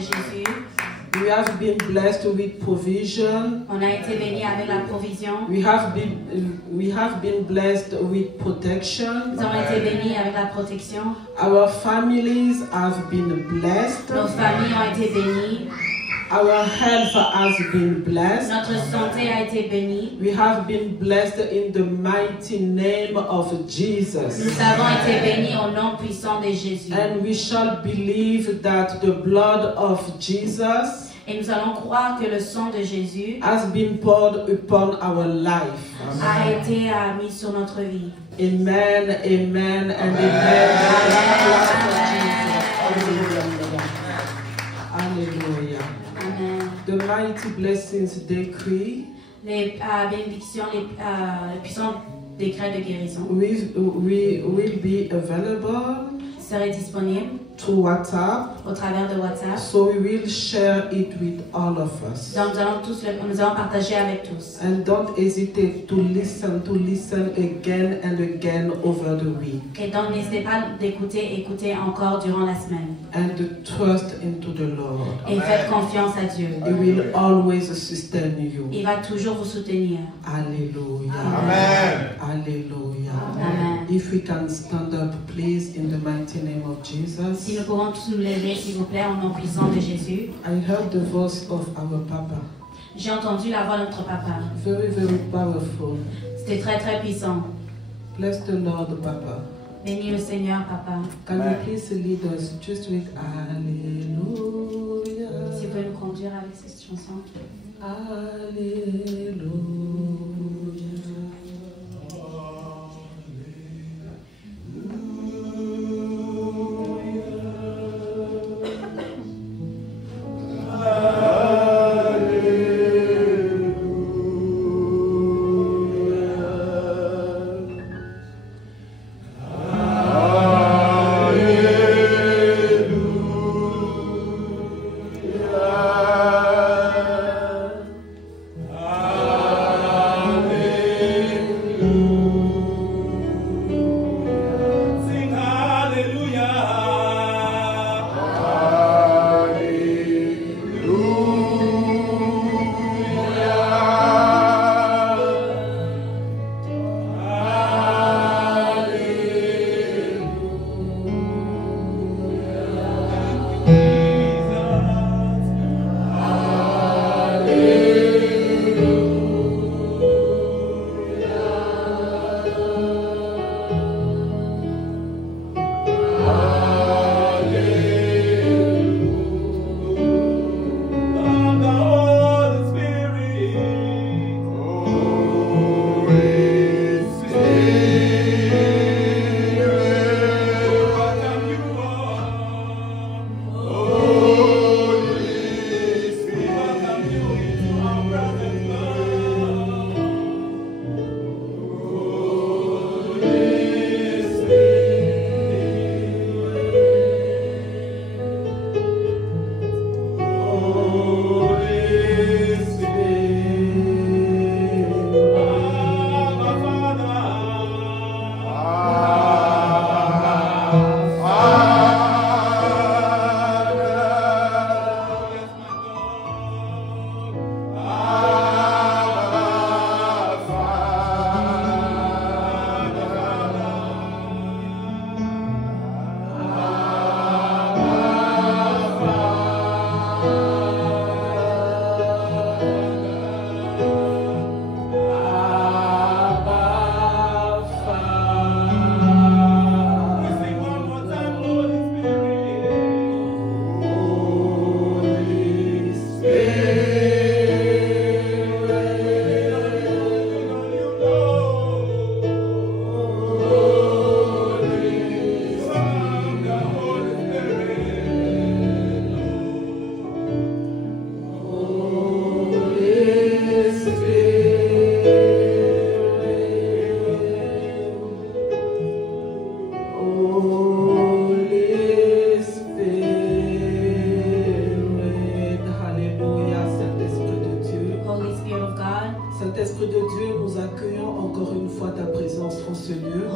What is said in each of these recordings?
Jésus. We have been blessed with provision. On a été béni avec la provision. We have been blessed with protection. Nous avons été bénis avec la protection. Our families have been blessed. Nos familles ont été bénies. Our health has been blessed. Notre santé a été bénie. We have been blessed in the mighty name of Jesus. Nous avons été bénis au nom puissant de Jésus. And we shall believe that the blood of Jesus Et nous allons croire que le sang de Jésus has been poured upon our life. a été mis sur notre vie. Amen, amen, and amen. Hallelujah. Amen. The mighty blessings decree Les bénédictions, les puissants décrets de guérison we will be available seraient disponibles through WhatsApp, au travers de WhatsApp. so we will share it with all of us. Donc nous allons partager avec tous. And don't hesitate to listen again and again over the week. Et donc n'hésitez pas écouter encore durant la semaine. And trust into the Lord. Et faites confiance à Dieu. He will always sustain you. Il va toujours vous soutenir. Hallelujah. Amen. Hallelujah. Amen. If we can stand up, please, in the mighty name of Jesus. Si nous pouvons tous nous lever, s'il vous plaît, au nom puissant de Jésus. I heard the voice of our Papa. J'ai entendu la voix de notre papa. Very, very powerful. C'était très très puissant. Bless the Lord, Papa. Bénis le Seigneur, papa. Can you please lead us just with Hallelujah? Si vous pouvez nous conduire avec cette chanson. Hallelujah.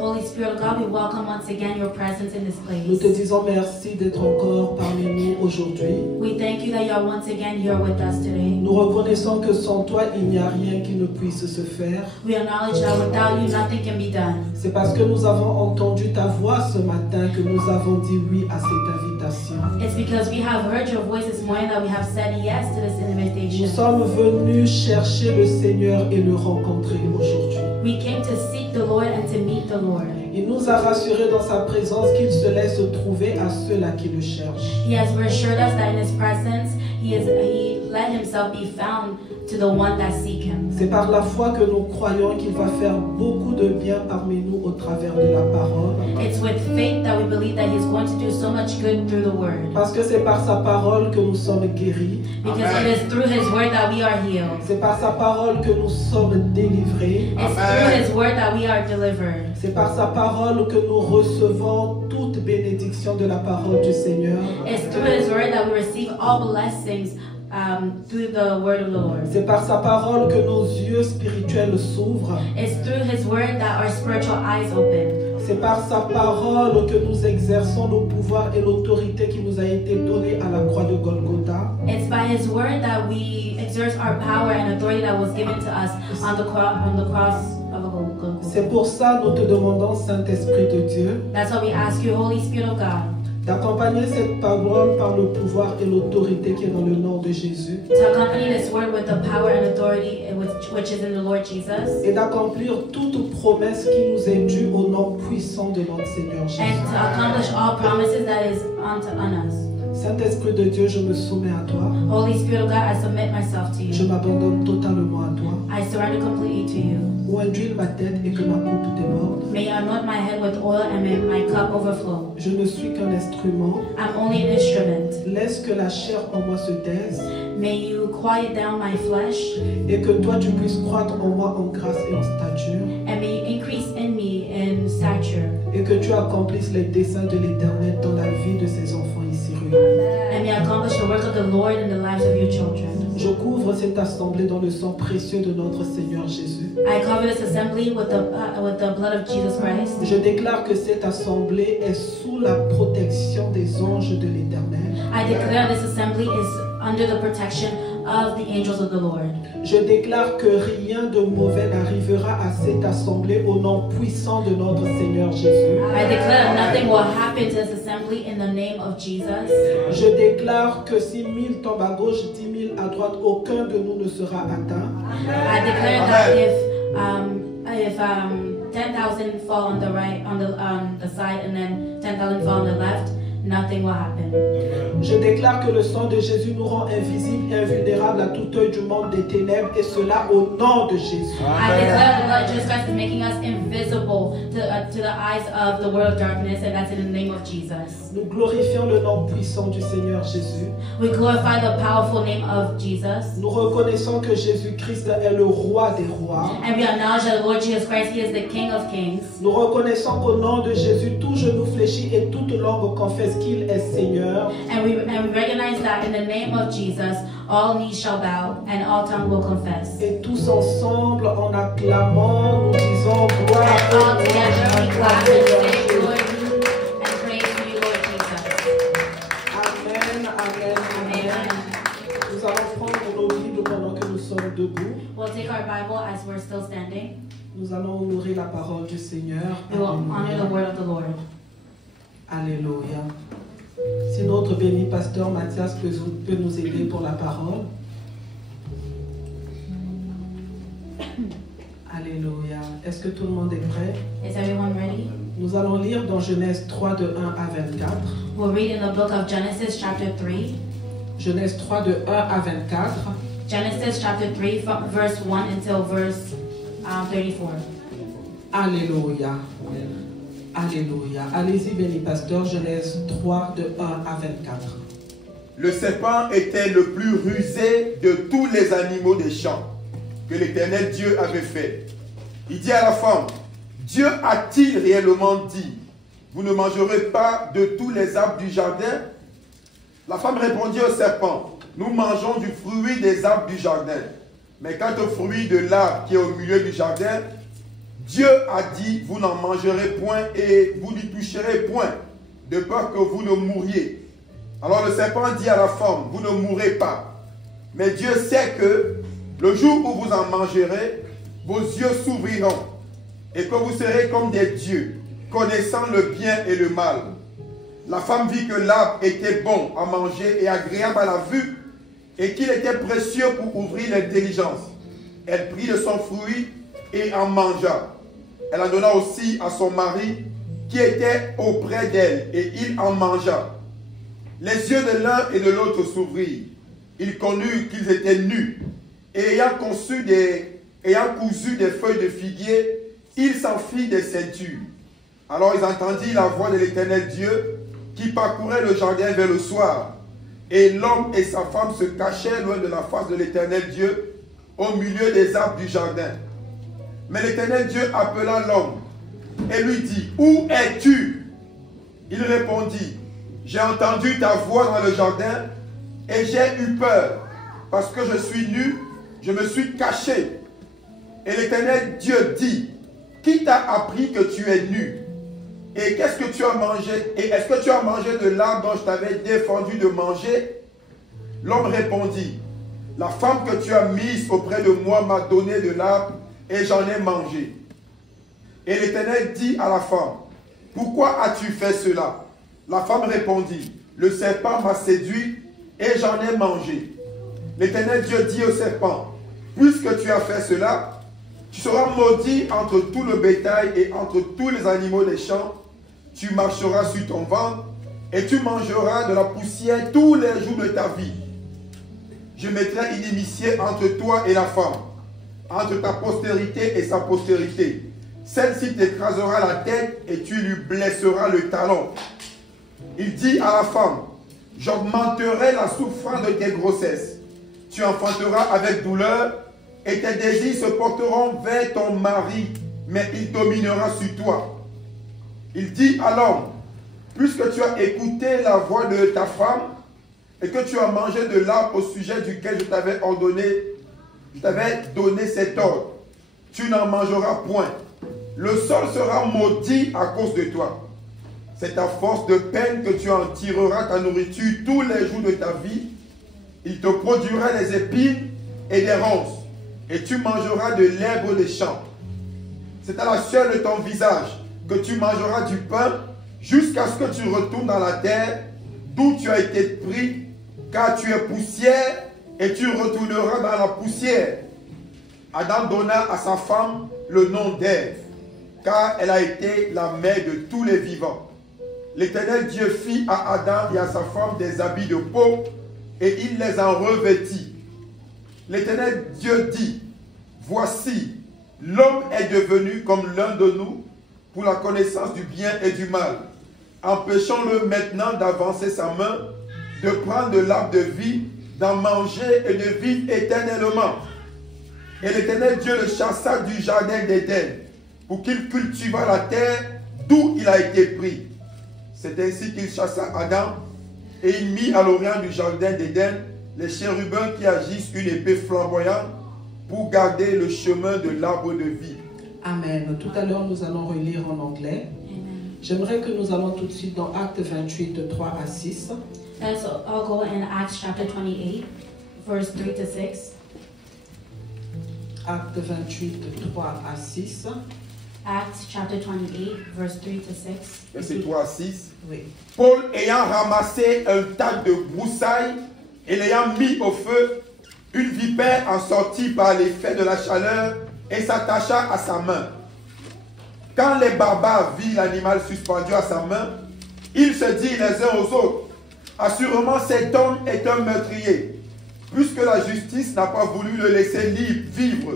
Holy Spirit of God, we welcome once once again your presence in this Nous te place. disons merci d'être encore parmi nous aujourd'hui. We thank you that you are once again here with us today. Nous reconnaissons que sans toi, il n'y a rien qui ne puisse se faire. We acknowledge that without you nothing can be done. C'est parce que nous avons entendu ta voix ce matin que nous avons dit oui à cette invitation. It's because we have heard your voice this morning that we have said yes to this Nous invitation. sommes venus chercher le Seigneur et le rencontrer aujourd'hui. We came to seek the Lord and to meet the Lord. Il nous a rassurés dans sa présence qu'il se laisse trouver à ceux-là qui le cherchent. He has reassured us that in his presence he let himself be found to the one that seek him. C'est par la foi que nous croyons qu'il va faire beaucoup de bien parmi nous au travers de la parole. It's with faith that we believe that he's going to do so much good through the word. Parce que c'est par sa parole que nous sommes guéris. Because it is through his word that we are healed. C'est par sa parole que nous sommes délivrés. It's through his word that we are delivered. C'est par sa parole que nous recevons toute bénédiction de la parole du Seigneur. It's through his word that we receive all blessings through the word of the Lord. C'est par sa parole que nos yeux spirituels s'ouvrent. It's through his word that our spiritual eyes open. C'est par sa parole que nous exerçons nos pouvoirs et l'autorité qui nous a été donnée à la croix de Golgotha. It's by his word that we exert our power and authority that was given to us on the cross of Golgotha. C'est pour ça que nous te demandons, Saint-Esprit de Dieu, That's why we ask you, Holy Spirit of God, d'accompagner cette parole par le pouvoir et l'autorité qui est dans le nom de Jésus to accompany this word with the power and authority which is in the Lord Jesus, et d'accomplir toute promesse qui nous est due au nom puissant de notre Seigneur Jésus. and to accomplish all promises that is on us. Saint-Esprit de Dieu, je me soumets à toi. Holy Spirit of God, I submit myself to Je you. m'abandonne totalement à toi. I surrender completely to you. Ou induis ma tête et que ma coupe déborde. May you anoint my head with oil and may my cup overflow. Je ne suis qu'un instrument. I'm only an instrument. Laisse que la chair en moi se taise May you quiet down my flesh et que toi tu puisses croître en moi en grâce et en stature and may you increase in me in stature. et que tu accomplisses les desseins de l'Éternel dans la vie de ses enfants ici réunis. And may you accomplish the work of the Lord in the lives of your children. Je couvre cette assemblée dans le sang précieux de notre Seigneur Jésus. I cover this assembly with the blood of Jesus Christ. Je déclare que cette assemblée est sous la protection des anges de l'Éternel. I declare this assembly is under the protection of the angels of the Lord. Je déclare que rien de mauvais n'arrivera à cette assemblée au nom puissant de notre Seigneur Jésus. I declare that nothing will happen to this assembly in the name of Jesus. Je déclare que si 1000 tombent à gauche, 10 000 à droite, aucun de nous ne sera atteint. I declare that if 10,000 fall on the right, on the side, and then 10,000 fall on the left, nothing will happen. Je déclare que le sang de Jésus nous rend invisibles et invulnérables à tout œil du monde des ténèbres, et cela au nom de Jésus. I declare the blood of Jesus Christ is making us invisible to the eyes of the world of darkness, and that's in the name of Jesus. Nous glorifions le nom puissant du Seigneur Jésus. We glorify the powerful name of Jesus, Nous reconnaissons que Jésus-Christ est le roi des rois. and we acknowledge that the Lord Jesus Christ, He is the King of Kings. Nous reconnaissons qu'au nom de Jésus, tout genou fléchit et toute langue confesse qu'il est Seigneur. And we recognize that in the name of Jesus, all knees shall bow and all tongue will confess. Et tous ensemble, en acclamant, nous disons gloire And all à together we clap and say Dieu. glory and praise to you, Lord Jesus. Amen, amen, amen. Amen. Nous allons prendre nos Bibles pendant que nous sommes debout. We'll take our Bible as we're still standing. Nous allons honorer la parole du Seigneur. We will honor the word of the Lord. Alléluia. Si notre béni pasteur Mathias peut nous aider pour la parole. Alléluia. Est-ce que tout le monde est prêt? Is everyone ready? Nous allons lire dans Genèse 3 de 1 à 24. We'll read in the book of Genesis chapter 3. Genèse 3 de 1 à 24. Genesis chapter 3 from verse 1 until verse 34. Alléluia. Alléluia. Allez-y, béni pasteur, Genèse 3 de 1 à 24. Le serpent était le plus rusé de tous les animaux des champs que l'Éternel Dieu avait fait. Il dit à la femme, Dieu a-t-il réellement dit, vous ne mangerez pas de tous les arbres du jardin? La femme répondit au serpent, nous mangeons du fruit des arbres du jardin. Mais quant au fruit de l'arbre qui est au milieu du jardin, Dieu a dit, vous n'en mangerez point et vous n'y toucherez point, de peur que vous ne mouriez. Alors le serpent dit à la femme, vous ne mourrez pas. Mais Dieu sait que le jour où vous en mangerez, vos yeux s'ouvriront et que vous serez comme des dieux, connaissant le bien et le mal. La femme vit que l'arbre était bon à manger et agréable à la vue et qu'il était précieux pour ouvrir l'intelligence. Elle prit de son fruit et en mangea. Elle en donna aussi à son mari qui était auprès d'elle et il en mangea. Les yeux de l'un et de l'autre s'ouvrirent. Ils connurent qu'ils étaient nus et ayant cousu des feuilles de figuier, ils s'en firent des ceintures. Alors ils entendirent la voix de l'Éternel Dieu qui parcourait le jardin vers le soir. Et l'homme et sa femme se cachaient loin de la face de l'Éternel Dieu au milieu des arbres du jardin. Mais l'Éternel Dieu appela l'homme et lui dit, « Où es-tu » Il répondit, « J'ai entendu ta voix dans le jardin et j'ai eu peur parce que je suis nu, je me suis caché. » Et l'Éternel Dieu dit, « Qui t'a appris que tu es nu? Et qu'est-ce que tu as mangé? Et est-ce que tu as mangé de l'arbre dont je t'avais défendu de manger? » L'homme répondit, « La femme que tu as mise auprès de moi m'a donné de l'arbre et j'en ai mangé. » Et l'Éternel dit à la femme, « Pourquoi as-tu fait cela? » La femme répondit, « Le serpent m'a séduit et j'en ai mangé. » L'Éternel Dieu dit au serpent, « Puisque tu as fait cela, tu seras maudit entre tout le bétail et entre tous les animaux des champs. Tu marcheras sur ton ventre et tu mangeras de la poussière tous les jours de ta vie. Je mettrai inimitié entre toi et la femme, entre ta postérité et sa postérité. Celle-ci t'écrasera la tête et tu lui blesseras le talon. » Il dit à la femme, « J'augmenterai la souffrance de tes grossesses. Tu enfanteras avec douleur et tes désirs se porteront vers ton mari, mais il dominera sur toi. » Il dit à l'homme, « Puisque tu as écouté la voix de ta femme et que tu as mangé de l'arbre au sujet duquel je t'avais donné cet ordre, tu n'en mangeras point. Le sol sera maudit à cause de toi. C'est à force de peine que tu en tireras ta nourriture tous les jours de ta vie. Il te produira des épines et des ronces, et tu mangeras de l'herbe des champs. C'est à la sueur de ton visage que tu mangeras du pain jusqu'à ce que tu retournes dans la terre d'où tu as été pris, car tu es poussière et tu retourneras dans la poussière. » Adam donna à sa femme le nom d'Ève, car elle a été la mère de tous les vivants. L'Éternel Dieu fit à Adam et à sa femme des habits de peau et il les en revêtit. L'Éternel Dieu dit, « Voici, l'homme est devenu comme l'un de nous pour la connaissance du bien et du mal. Empêchons-le maintenant d'avancer sa main, de prendre de l'arbre de vie, d'en manger et de vivre éternellement. » Et l'Éternel Dieu le chassa du jardin d'Éden pour qu'il cultivât la terre d'où il a été pris. C'est ainsi qu'il chassa Adam et il mit à l'orient du jardin d'Éden les chérubins qui agissent une épée flamboyante pour garder le chemin de l'arbre de vie. Amen. Tout à l'heure, nous allons relire en anglais. J'aimerais que nous allons tout de suite dans Actes 28, de 3 à 6. So I'll go in Acts chapter 28, verse 3 to 6. Actes 28, de 3 à 6. Acts chapter 28, verse 3 to 6. Verset 3 à 6. Oui. Paul ayant ramassé un tas de broussailles et l'ayant mis au feu, une vipère en sortit par l'effet de la chaleur et s'attacha à sa main. Quand les barbares virent l'animal suspendu à sa main, ils se dirent les uns aux autres, « Assurément cet homme est un meurtrier, puisque la justice n'a pas voulu le laisser libre vivre,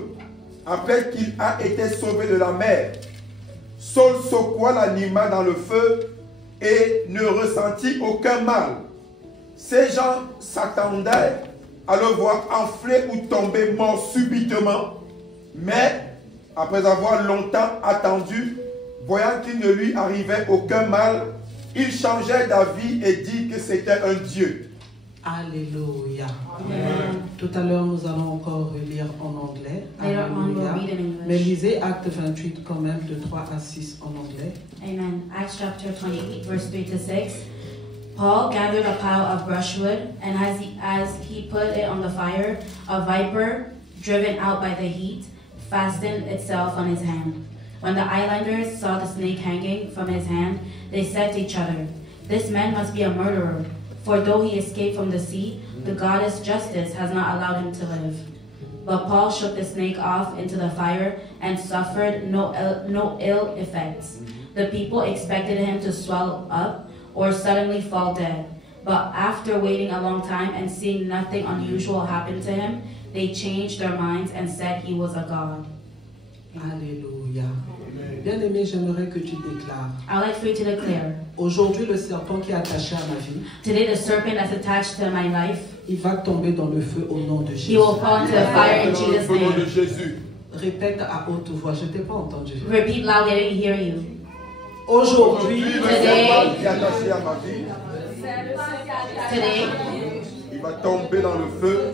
après qu'il a été sauvé de la mer. » Saul secoua l'animal dans le feu et ne ressentit aucun mal. Ces gens s'attendaient à le voir enfler ou tomber mort subitement, mais après avoir longtemps attendu, voyant qu'il ne lui arrivait aucun mal, il changeait d'avis et dit que c'était un dieu. Alléluia. Amen. Tout à l'heure, nous allons encore relire en anglais. Later on, we'll Alléluia. read in Mais English. lisez Acte 28 quand même, de 3 à 6 en anglais. Amen. Acts chapter 28, verse 3 to 6. Paul gathered a pile of brushwood, and as he put it on the fire, a viper, driven out by the heat, fastened itself on his hand. When the islanders saw the snake hanging from his hand, they said to each other, "This man must be a murderer, for though he escaped from the sea, the goddess Justice has not allowed him to live." But Paul shook the snake off into the fire and suffered no ill effects. The people expected him to swell up or suddenly fall dead. But after waiting a long time and seeing nothing unusual happen to him, they changed their minds and said he was a god. Alléluia. Bien-aimé, j'aimerais que tu déclares. I would like for you to declare, Aujourd'hui, le serpent qui est attaché à ma vie, today the serpent that's attached to my life, il va tomber dans le feu au nom de he Jésus. will fall into the fire in Dans le Jesus' feu nom de name. Jésus. Répète à haute voix, je ne t'ai pas entendu. Repeat loudly, I didn't hear you. Aujourd'hui, Le Today. serpent qui est attaché à ma vie, Today, il va tomber dans le feu.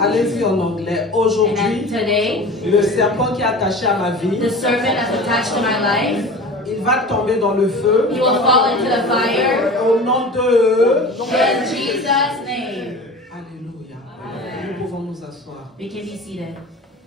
allez-y en anglais. and then Aujourd'hui, today, le serpent qui est attaché à ma vie, the serpent that's attached to my life, il va tomber dans le feu he will fall into the fire au nom de... in Jesus' name. Alléluia. Nous pouvons nous asseoir. We can be seated.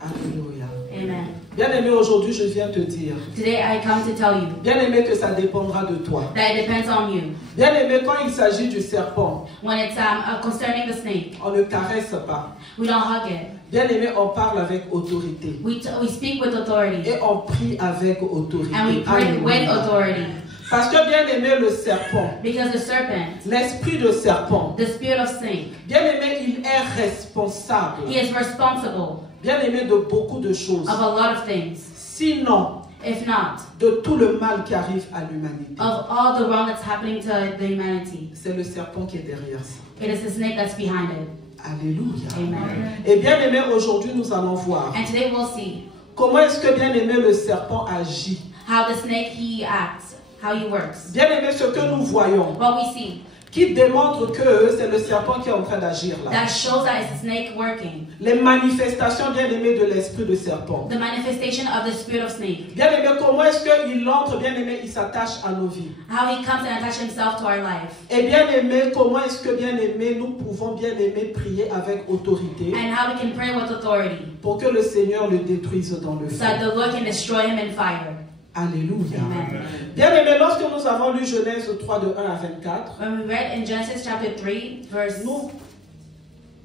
Alléluia. Amen. Bien-aimé, aujourd'hui, je viens te dire, Today I come to tell you bien-aimé, que ça dépendra de toi. that it depends on you. Bien-aimé, quand il s'agit du serpent, When it's concerning the snake, on ne caresse pas. we don't hug it. Bien-aimé, on parle avec autorité. We speak with authority, Et on prie avec autorité. and we pray with Alléluia. authority. Parce que bien-aimé, le serpent, Because the serpent, l'esprit de serpent, the spirit of snake, bien-aimé, il est responsable, he is responsible bien-aimé, de beaucoup de choses. of a lot of things. Sinon, If not, de tout le mal qui arrive à l'humanité. of all the wrong that's happening to the humanity, C'est le serpent qui est derrière ça. it is the snake that's behind it. Alléluia. Amen. Et bien-aimé, aujourd'hui, nous allons voir And today we'll see comment est-ce que bien-aimé, le serpent agit. how the snake he acts, how he works. Bien-aimé, ce que nous voyons, What we see qui démontre que c'est le serpent qui est en train d'agir là. that shows that it's the snake working. Les manifestations, bien-aimé, de l'esprit de serpent. The manifestation of the spirit of snake. Bien-aimé, comment est-ce qu'il entre, bien-aimé, il s'attache à nos vies. How he comes and attaches himself to our life. Et bien-aimé, comment est-ce que, bien-aimé, nous pouvons, bien-aimé, prier avec autorité And how we can pray with authority pour que le Seigneur le détruise dans le so feu. that the Lord can destroy him in fire. Alléluia. Amen. Bien-aimé, lorsque nous avons lu Genèse 3 de 1 à 24, When we read in Genesis chapter 3, verse nous,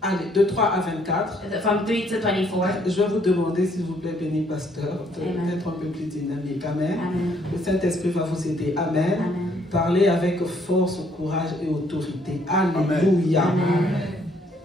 allez, de 3 à 24, from 3 to 24. je vais vous demander, s'il vous plaît, béni pasteur, Amen. d'être un peu plus dynamique. Amen. Amen. Le Saint-Esprit va vous aider. Amen. Amen. Parlez avec force, courage et autorité. Alléluia. Amen.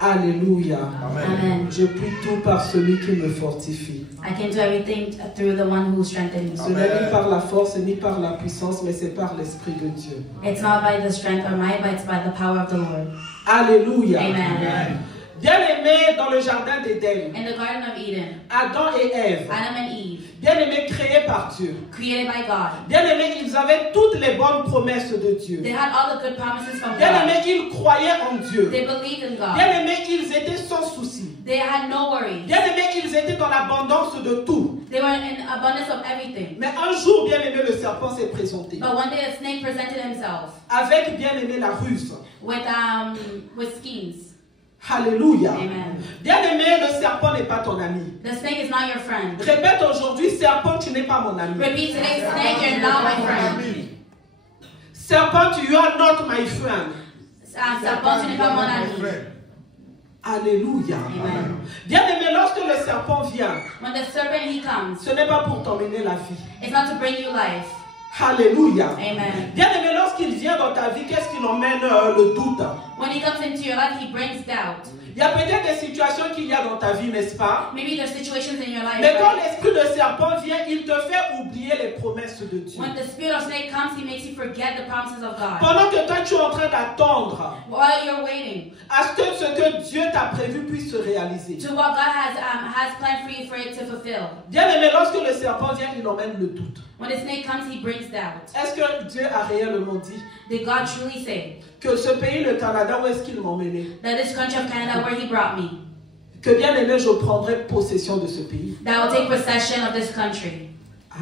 Alléluia. Amen. Je prie tout par celui qui me fortifie. I can do everything through the one who strengthens Ce me. n'est ni par la force ni par la puissance, mais c'est par l'Esprit de Dieu. It's not by the strength or might, but it's by the power of the Lord. Alléluia. Amen. Bien-aimés dans le jardin d'Éden, In the Garden of Eden, Adam et Ève, Adam and Eve, bien-aimés créés par Dieu. created by God, Bien-aimés, ils avaient toutes les bonnes promesses de Dieu. they had all the good promises from God. Bien-aimés, ils croyaient en Dieu. They believed in God. Bien-aimés, ils étaient sans souci. They had no worries. Bien-aimés, ils étaient dans l'abondance de tout. They were in abundance of everything. Mais un jour, bien-aimé, le serpent s'est présenté. But one day a snake presented himself Avec, bien-aimé, la ruse. with schemes. Alléluia. Amen. Bien-aimé, le serpent n'est pas ton ami. The snake is not your friend. Répète aujourd'hui, serpent, tu n'es pas mon ami. Repeat today, snake, you're not my friend. Serpent, you are not my friend. Serpent, tu n'es pas mon ami. Alléluia. Amen. Bien-aimé, lorsque le serpent vient, When the serpent he comes, ce n'est pas pour t'emmener la vie. it's not to bring you life. Alléluia. Amen. Bien-aimé, lorsqu'il vient dans ta vie, qu'est-ce qui emmène le doute? When he comes into your life, he brings doubt. Il y a peut-être des situations qu'il y a dans ta vie, n'est-ce pas? Maybe there's situations in your life. Mais quand Right? l'esprit de serpent vient, il te fait oublier les promesses de Dieu. When the spirit of snake comes, he makes you forget the promises of God. Pendant que toi, tu es en train d'attendre, While you're waiting, à ce que Dieu t'a prévu puisse se réaliser. To what God has planned for you for it to fulfill. Bien aimé, lorsque le serpent vient, il emmène le doute. When the snake comes, he brings doubt. Est-ce que Dieu a réellement dit Did God truly say que ce pays, le Canada, où est-ce qu'il m'a emmené? that this country of Canada, where he brought me, Que bien aimé, je prendrai possession de ce pays. that I will take possession of this country?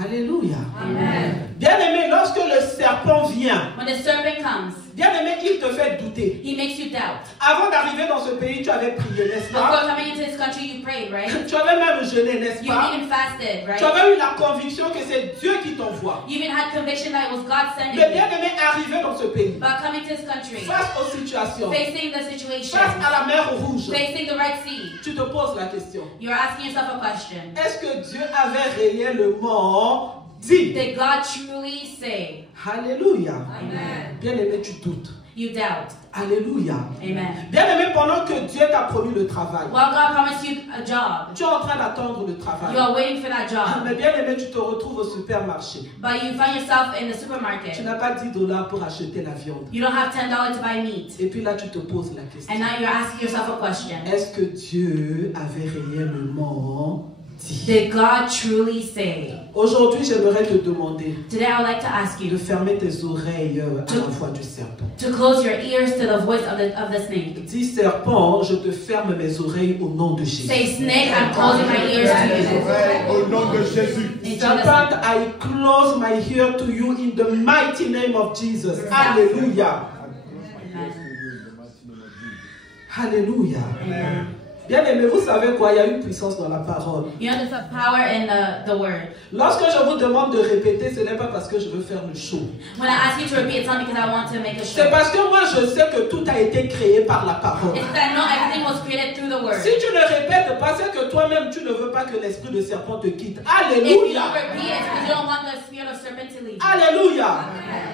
Alléluia. Amen. Bien aimé, lorsque le serpent vient, When the serpent comes, bien aimé, il te fait douter. he makes you doubt. Avant d'arriver dans ce pays, tu avais prié, n'est-ce Before pas? coming into this country, you prayed, right? Tu avais même jeûné, n'est-ce You pas? even fasted, Tu right? avais eu la conviction que c'est Dieu qui t'envoie. You even had conviction that it was God sending Mais bien you. aimé, arrivé dans ce pays, But coming to this country, face aux situations, facing the situation, face à la mer Rouge, facing the Red Sea, tu te poses la question. you're asking yourself a question. Est-ce que Dieu avait réellement dit? Did God truly say? Alléluia. Amen. Bien aimé, tu doutes. You doubt. Alléluia. Amen. Bien aimé, pendant que Dieu t'a promis le travail, Well, God promised you a job. tu es en train d'attendre le travail. You are waiting for that job. Mais bien aimé, tu te retrouves au supermarché. But you find yourself in the Tu supermarket. n'as pas $10 pour acheter la viande. You don't have $10 to buy meat. Et puis là, tu te poses la question. And now you're asking yourself a question. Est-ce que Dieu avait réellement dit? Did God truly say? Aujourd'hui, j'aimerais te demander Today I would like to ask de you fermer tes oreilles à la voix du serpent. to close your ears to the voice of the snake. Dis serpent, je te ferme mes oreilles au nom de Jésus. Say, snake, I'm closing my ears to you. Au nom de Jésus. In Jesus' Serpent, name. I close my ear to you in the mighty name of Jesus. Alléluia. Alléluia. Bien aimé, vous savez quoi? Il y a une puissance dans la parole. You know, there's a power in the word. Lorsque je vous demande de répéter, ce n'est pas parce que je veux faire le show. When I ask you to repeat, it's not because I want to make a show. C'est parce que moi je sais que tout a été créé par la parole. It's that I know everything was created through the word. Si tu ne répètes pas, c'est que toi-même tu ne veux pas que l'esprit de serpent te quitte. If you Alléluia. don't repeat, it's because you don't want the spirit of serpent to leave. Alléluia.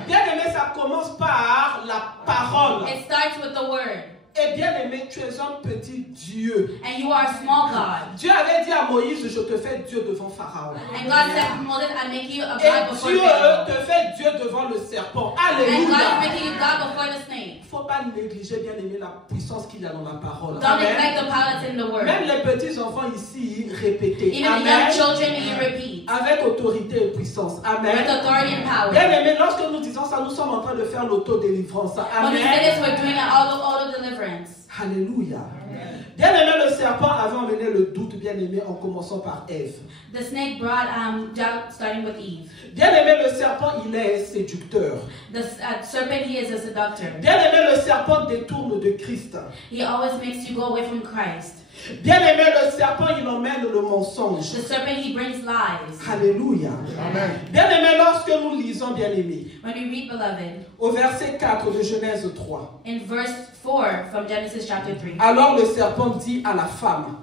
Bien aimé, ça commence par la parole. It starts with the word. Et bien aimé, tu es un petit Dieu. And you are a small God. Dieu avait dit à Moïse, je te fais Dieu devant Pharaon. And God said, Moses, I make you a Et God before Dieu Pharaoh. te fait Dieu devant le serpent. And God is Alléluia. making you God before the snake. Il ne faut pas négliger, bien aimé, la puissance qu'il y a dans la parole. Don't Amen. neglect the power that's in the word. Même les petits enfants ici, répétez. Even the young children, you repeat. Avec autorité et puissance. Amen. With authority and power. Bien aimé, lorsque nous disons ça, nous sommes en train de faire l'autodélivrance. When we say Amen. this, we're doing an auto deliverance. Alléluia. Bien aimé, le serpent avait emmené le doute, bien aimé, en commençant par Ève. The snake brought doubt, starting with Eve. Bien aimé, le serpent, il est séducteur. The serpent, he is a seductor. Bien aimé, le serpent détourne de Christ. He always makes you go away from Christ. Bien aimé, le serpent, il emmène le mensonge. The serpent, he brings lies. Alléluia. Amen. Bien aimé, lorsque nous lisons, bien aimé, When we read, beloved, au verset 4 de Genèse 3, in verse 4 from Genesis chapter 3, alors le serpent dit à la femme,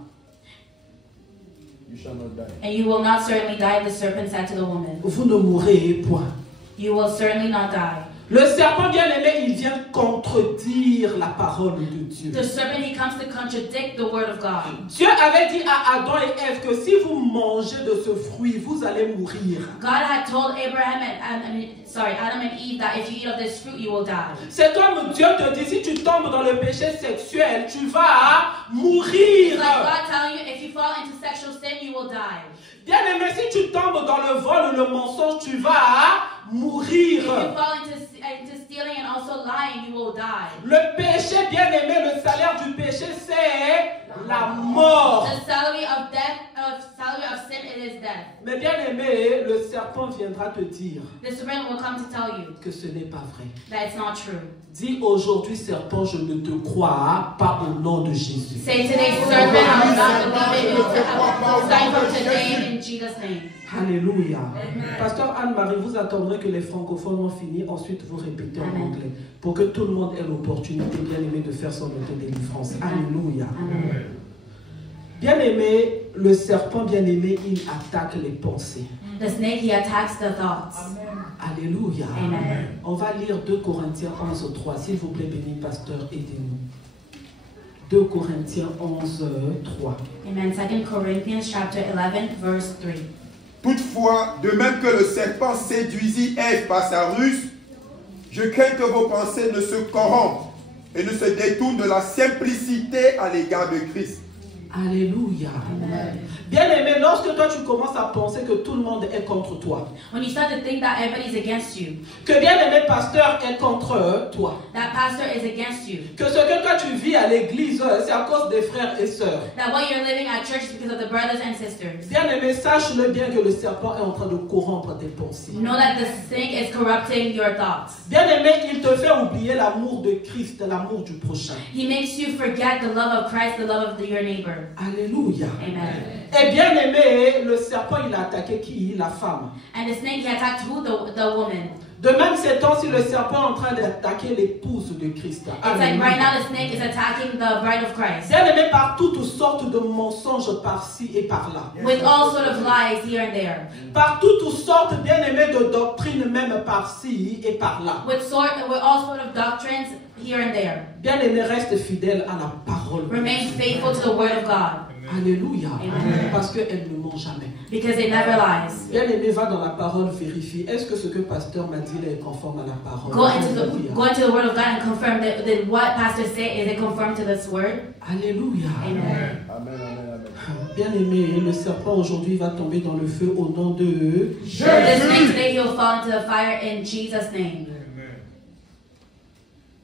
You shall not die. and you will not certainly die, the serpent said to the woman. vous ne mourrez point. You will certainly not die. Le serpent, bien aimé, il vient contredire la parole de Dieu. The serpent, he comes to contradict the word of God. Dieu avait dit à Adam et Ève que si vous mangez de ce fruit, vous allez mourir. God had told Abraham Adam and Eve that if you eat of this fruit, you will die. C'est comme Dieu te dit, si tu tombes dans le péché sexuel, tu vas mourir. It's like God telling you, if you fall into sexual sin, you will die. Bien aimé, si tu tombes dans le vol ou le mensonge, tu vas mourir. If you fall into stealing and also lying, you will die. Le péché, bien aimé, le salaire du péché, c'est la mort. The salary of sin, it is death. Mais bien aimé, le serpent viendra te dire The serpent will come to tell you que ce n'est pas vrai. that it's not true. Dis aujourd'hui, serpent, je ne te crois pas au nom de Jésus. Say today, serpent, I will not believe it. Sign from today in Jesus' name. Alléluia. Pasteur Anne-Marie, vous attendrez que les francophones ont fini, ensuite vous répétez en Amen. anglais, pour que tout le monde ait l'opportunité, bien aimé, de faire son autodélivrance. Alléluia. Amen. Bien aimé, le serpent, bien aimé, il attaque les pensées. The snake, he attacks the thoughts. Alléluia. Amen. On va lire 2 Corinthiens 11, 3. S'il vous plaît, béni pasteur, aidez-nous. 2 Corinthiens 11, 3. Amen. 2 Corinthians chapter 11, verse 3. Toutefois, de même que le serpent séduisit Ève par sa ruse, je crains que vos pensées ne se corrompent et ne se détourne de la simplicité à l'égard de Christ. Alléluia. Bien-aimé, lorsque toi tu commences à penser que tout le monde est contre toi, When you start to think that everybody's against you, que bien-aimé pasteur est contre toi, that pastor is against you, que ce que toi tu vis à l'église, c'est à cause des frères et sœurs. that what you're living at church is because of the brothers and sisters, Bien-aimé, sache-le bien que le serpent est en train de corrompre tes pensées. know that the snake is corrupting your thoughts. Bien-aimé, il te fait oublier l'amour de Christ, l'amour du prochain. He makes you forget the love of Christ, the love of your neighbor. Alléluia. Amen. Et bien-aimé, le serpent, il a attaqué qui? La femme. And the snake, he attacked who? The woman. De même, ces temps-ci, le serpent est en train d'attaquer l'épouse de Christ. It's like right now the snake is attacking the bride of Christ. Bien-aimé, par toutes sortes de mensonges par-ci et par-là. With all sort of lies here and there. Par toutes sortes, bien-aimé, de doctrines même par-ci et par-là. With all sort of doctrines here and there. Bien-aimé, reste fidèle à la parole. Remain faithful to the word of God. Alléluia. Amen. Parce qu'elle ne ment jamais. Because it never lies. Bien-aimé, va dans la parole, vérifie. Est-ce que ce que pasteur m'a dit est conforme à la parole? Go into Alléluia. the word of God and confirm that what pastor say, is it conformed to this word? Alléluia. Amen. Amen, amen, amen. Bien-aimé, le serpent aujourd'hui va tomber dans le feu au nom de This snake today, he'll fall into the fire in Jesus' name.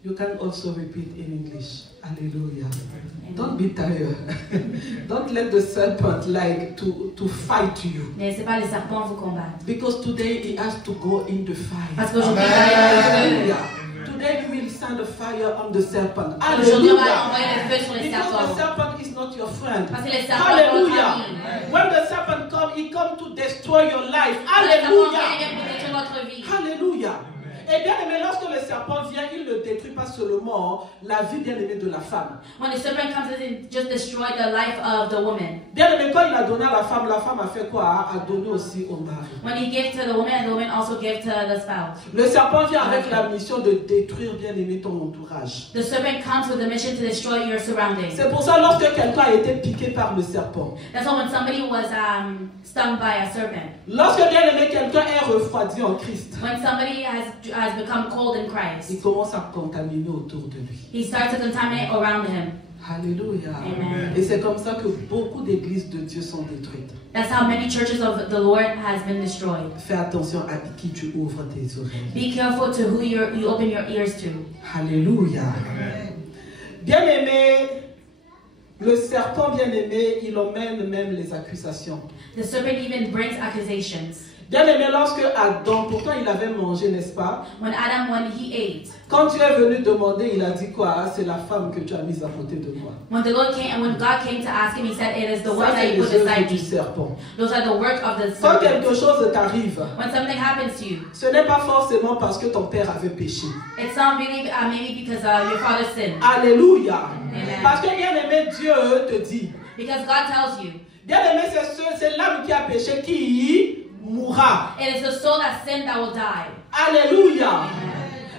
You can also repeat in English. Hallelujah. Don't be tired. Don't let the serpent like to fight you. Ne laissez pas les serpents vous combattre. Because today he has to go in the fire. Parce qu'aujourd'hui, il va aller dans le feu. Hallelujah. Today we will send a fire on the serpent. Aujourd'hui, on va Hallelujah. envoyer le feu sur les Because the serpents. serpent is not your friend. Parce que les serpents sont votre Hallelujah. ami. When the serpent comes, he comes to destroy your life. Les serpents viennent Hallelujah. pour détruire votre vie. Hallelujah. Et bien aimé, lorsque le serpent vient, il ne détruit pas seulement la vie bien aimée de la femme. When the serpent comes in, it just destroy the life of the woman. Bien aimé, quand il a donné à la femme a fait quoi? A donné aussi au mari. When he gave to the woman, and the woman also gave to the spouse. Le serpent vient avec la mission de détruire bien aimé ton entourage. The serpent comes with the mission to destroy your surroundings. C'est pour ça lorsque quelqu'un a été piqué par le serpent. That's why when somebody was stung by a serpent, Lorsque bien aimé quelqu'un est refroidi en Christ, when somebody has become cold in il Christ, commence à contaminer autour de lui. he starts to contaminate around him. Alléluia. Amen. Et c'est comme ça que beaucoup d'églises de Dieu sont détruites. That's how many churches of the Lord has been destroyed. Fais attention à qui tu ouvres tes oreilles. Be careful to who you open your ears to. Alléluia. Bien aimé, le serpent bien aimé, il emmène même les accusations. The serpent even brings accusations. Bien aimé, lorsque Adam, pourtant il avait mangé, n'est-ce pas? When he ate, Quand tu es venu demander, il a dit quoi? C'est la femme que tu as mise à côté de moi. when God came to ask him, he said, "It is the Ça, one that c'est you les put œuvres beside du me." serpent. Those are the work of the Quand serpent. quelque chose t'arrive, When something happens to you, ce n'est pas forcément parce que ton père avait péché. it's not really maybe because your father sinned. Alléluia. Amen. Parce que bien aimé, Dieu te dit, Because God tells you, bien aimé, c'est l'âme qui a péché qui mourra. it is the soul that sinned that will die. Alléluia. Amen.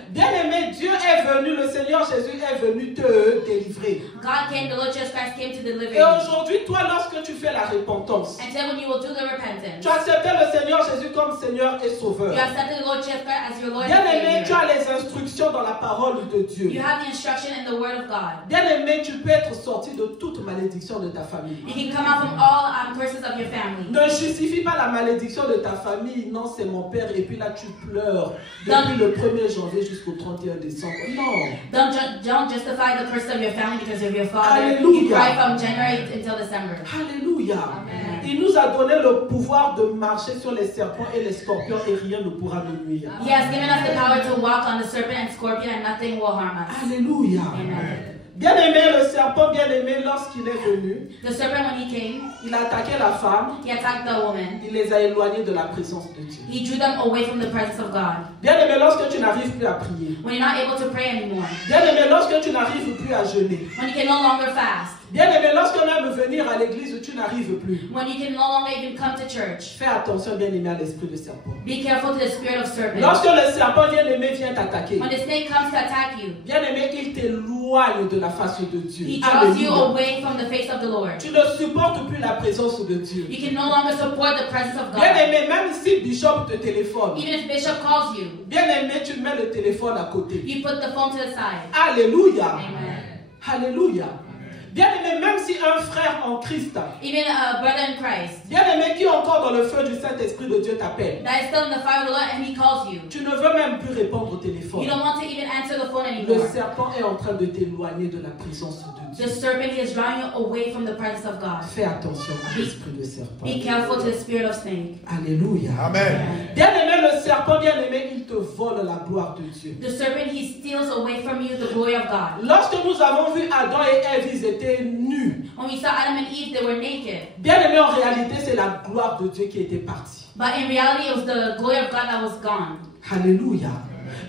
Bien aimé, Dieu est venu, le Seigneur Jésus est venu te délivrer. God came, the Lord Jesus Christ came to deliver Et you. aujourd'hui, toi, lorsque tu fais la repentance, And then when you will do the repentance, tu as accepté le Seigneur Jésus comme Seigneur et Sauveur. you accepted the Lord Jesus Christ as your Lord Bien and aimé, tu Savior. as les instructions dans la parole de Dieu. You have the instruction in the Word of God. Bien aimé, tu peux être sorti de toute malédiction de ta famille. You can come out from all curses of your family. Ne justifie pas la malédiction de ta famille. Non, c'est mon père. Et puis là, tu pleures depuis le 1er janvier jusqu'au 31 décembre. Non. Don't justify the curse of your family because of your father. Hallelujah. You cry from January until December. Alléluia. Amen. Il nous a donné le pouvoir de marcher sur les serpents et les scorpions et rien ne pourra nous nuire. He has given us the power to walk on the serpent and scorpion and nothing will harm us. Alléluia. Amen. Bien aimé, le serpent bien aimé, lorsqu'il est venu, The serpent, when he came, il a attaqué la femme, he attacked the woman. il les a éloignés de la présence de Dieu. He drew them away from the presence of God. Bien aimé, lorsque tu n'arrives plus à prier, When you're not able to pray anymore, bien aimé, lorsque tu n'arrives plus à jeûner, when you can no longer fast, Bien aimé, lorsqu'on aime venir à l'église, tu n'arrives plus. When you can no longer even come to church. Fais attention, bien aimé, à l'esprit de serpent. Be careful to the spirit of serpent. Lorsque le serpent, bien aimé, vient t'attaquer, When the snake comes to attack you, bien aimé, il t'éloigne de la face de Dieu. he draws you Alléluia. away from the face of the Lord. Tu ne supportes plus la présence de Dieu. You can no longer support the presence of Bien God. aimé, même si Bishop te téléphone, Even if Bishop calls you, bien aimé, tu mets le téléphone à côté. you put the phone to the side. Alléluia. Amen. Alléluia. Bien aimé, même si un frère en Christ, Even a brother in Christ bien aimé, qui est encore dans le feu du Saint-Esprit de Dieu t'appelle, that is still in the fire of the Lord and he calls you, tu ne veux même plus répondre au téléphone. you don't want to even answer the phone Le anymore. serpent est en train de t'éloigner de la présence de The Dieu. serpent is drawing you away from the presence of God. Fais attention à l'esprit de serpent. Be careful to the spirit of snake. Alléluia. Amen. Bien aimé, le serpent, bien aimé, il te vole la gloire de Dieu. The serpent, he steals away from you the glory of God. Lorsque nous avons vu Adam et Ève, ils étaient nus. When we saw Adam and Eve, they were naked. Bien aimé, en réalité, c'est la gloire de Dieu qui était partie. But in reality, it was the glory of God that was gone. Alléluia.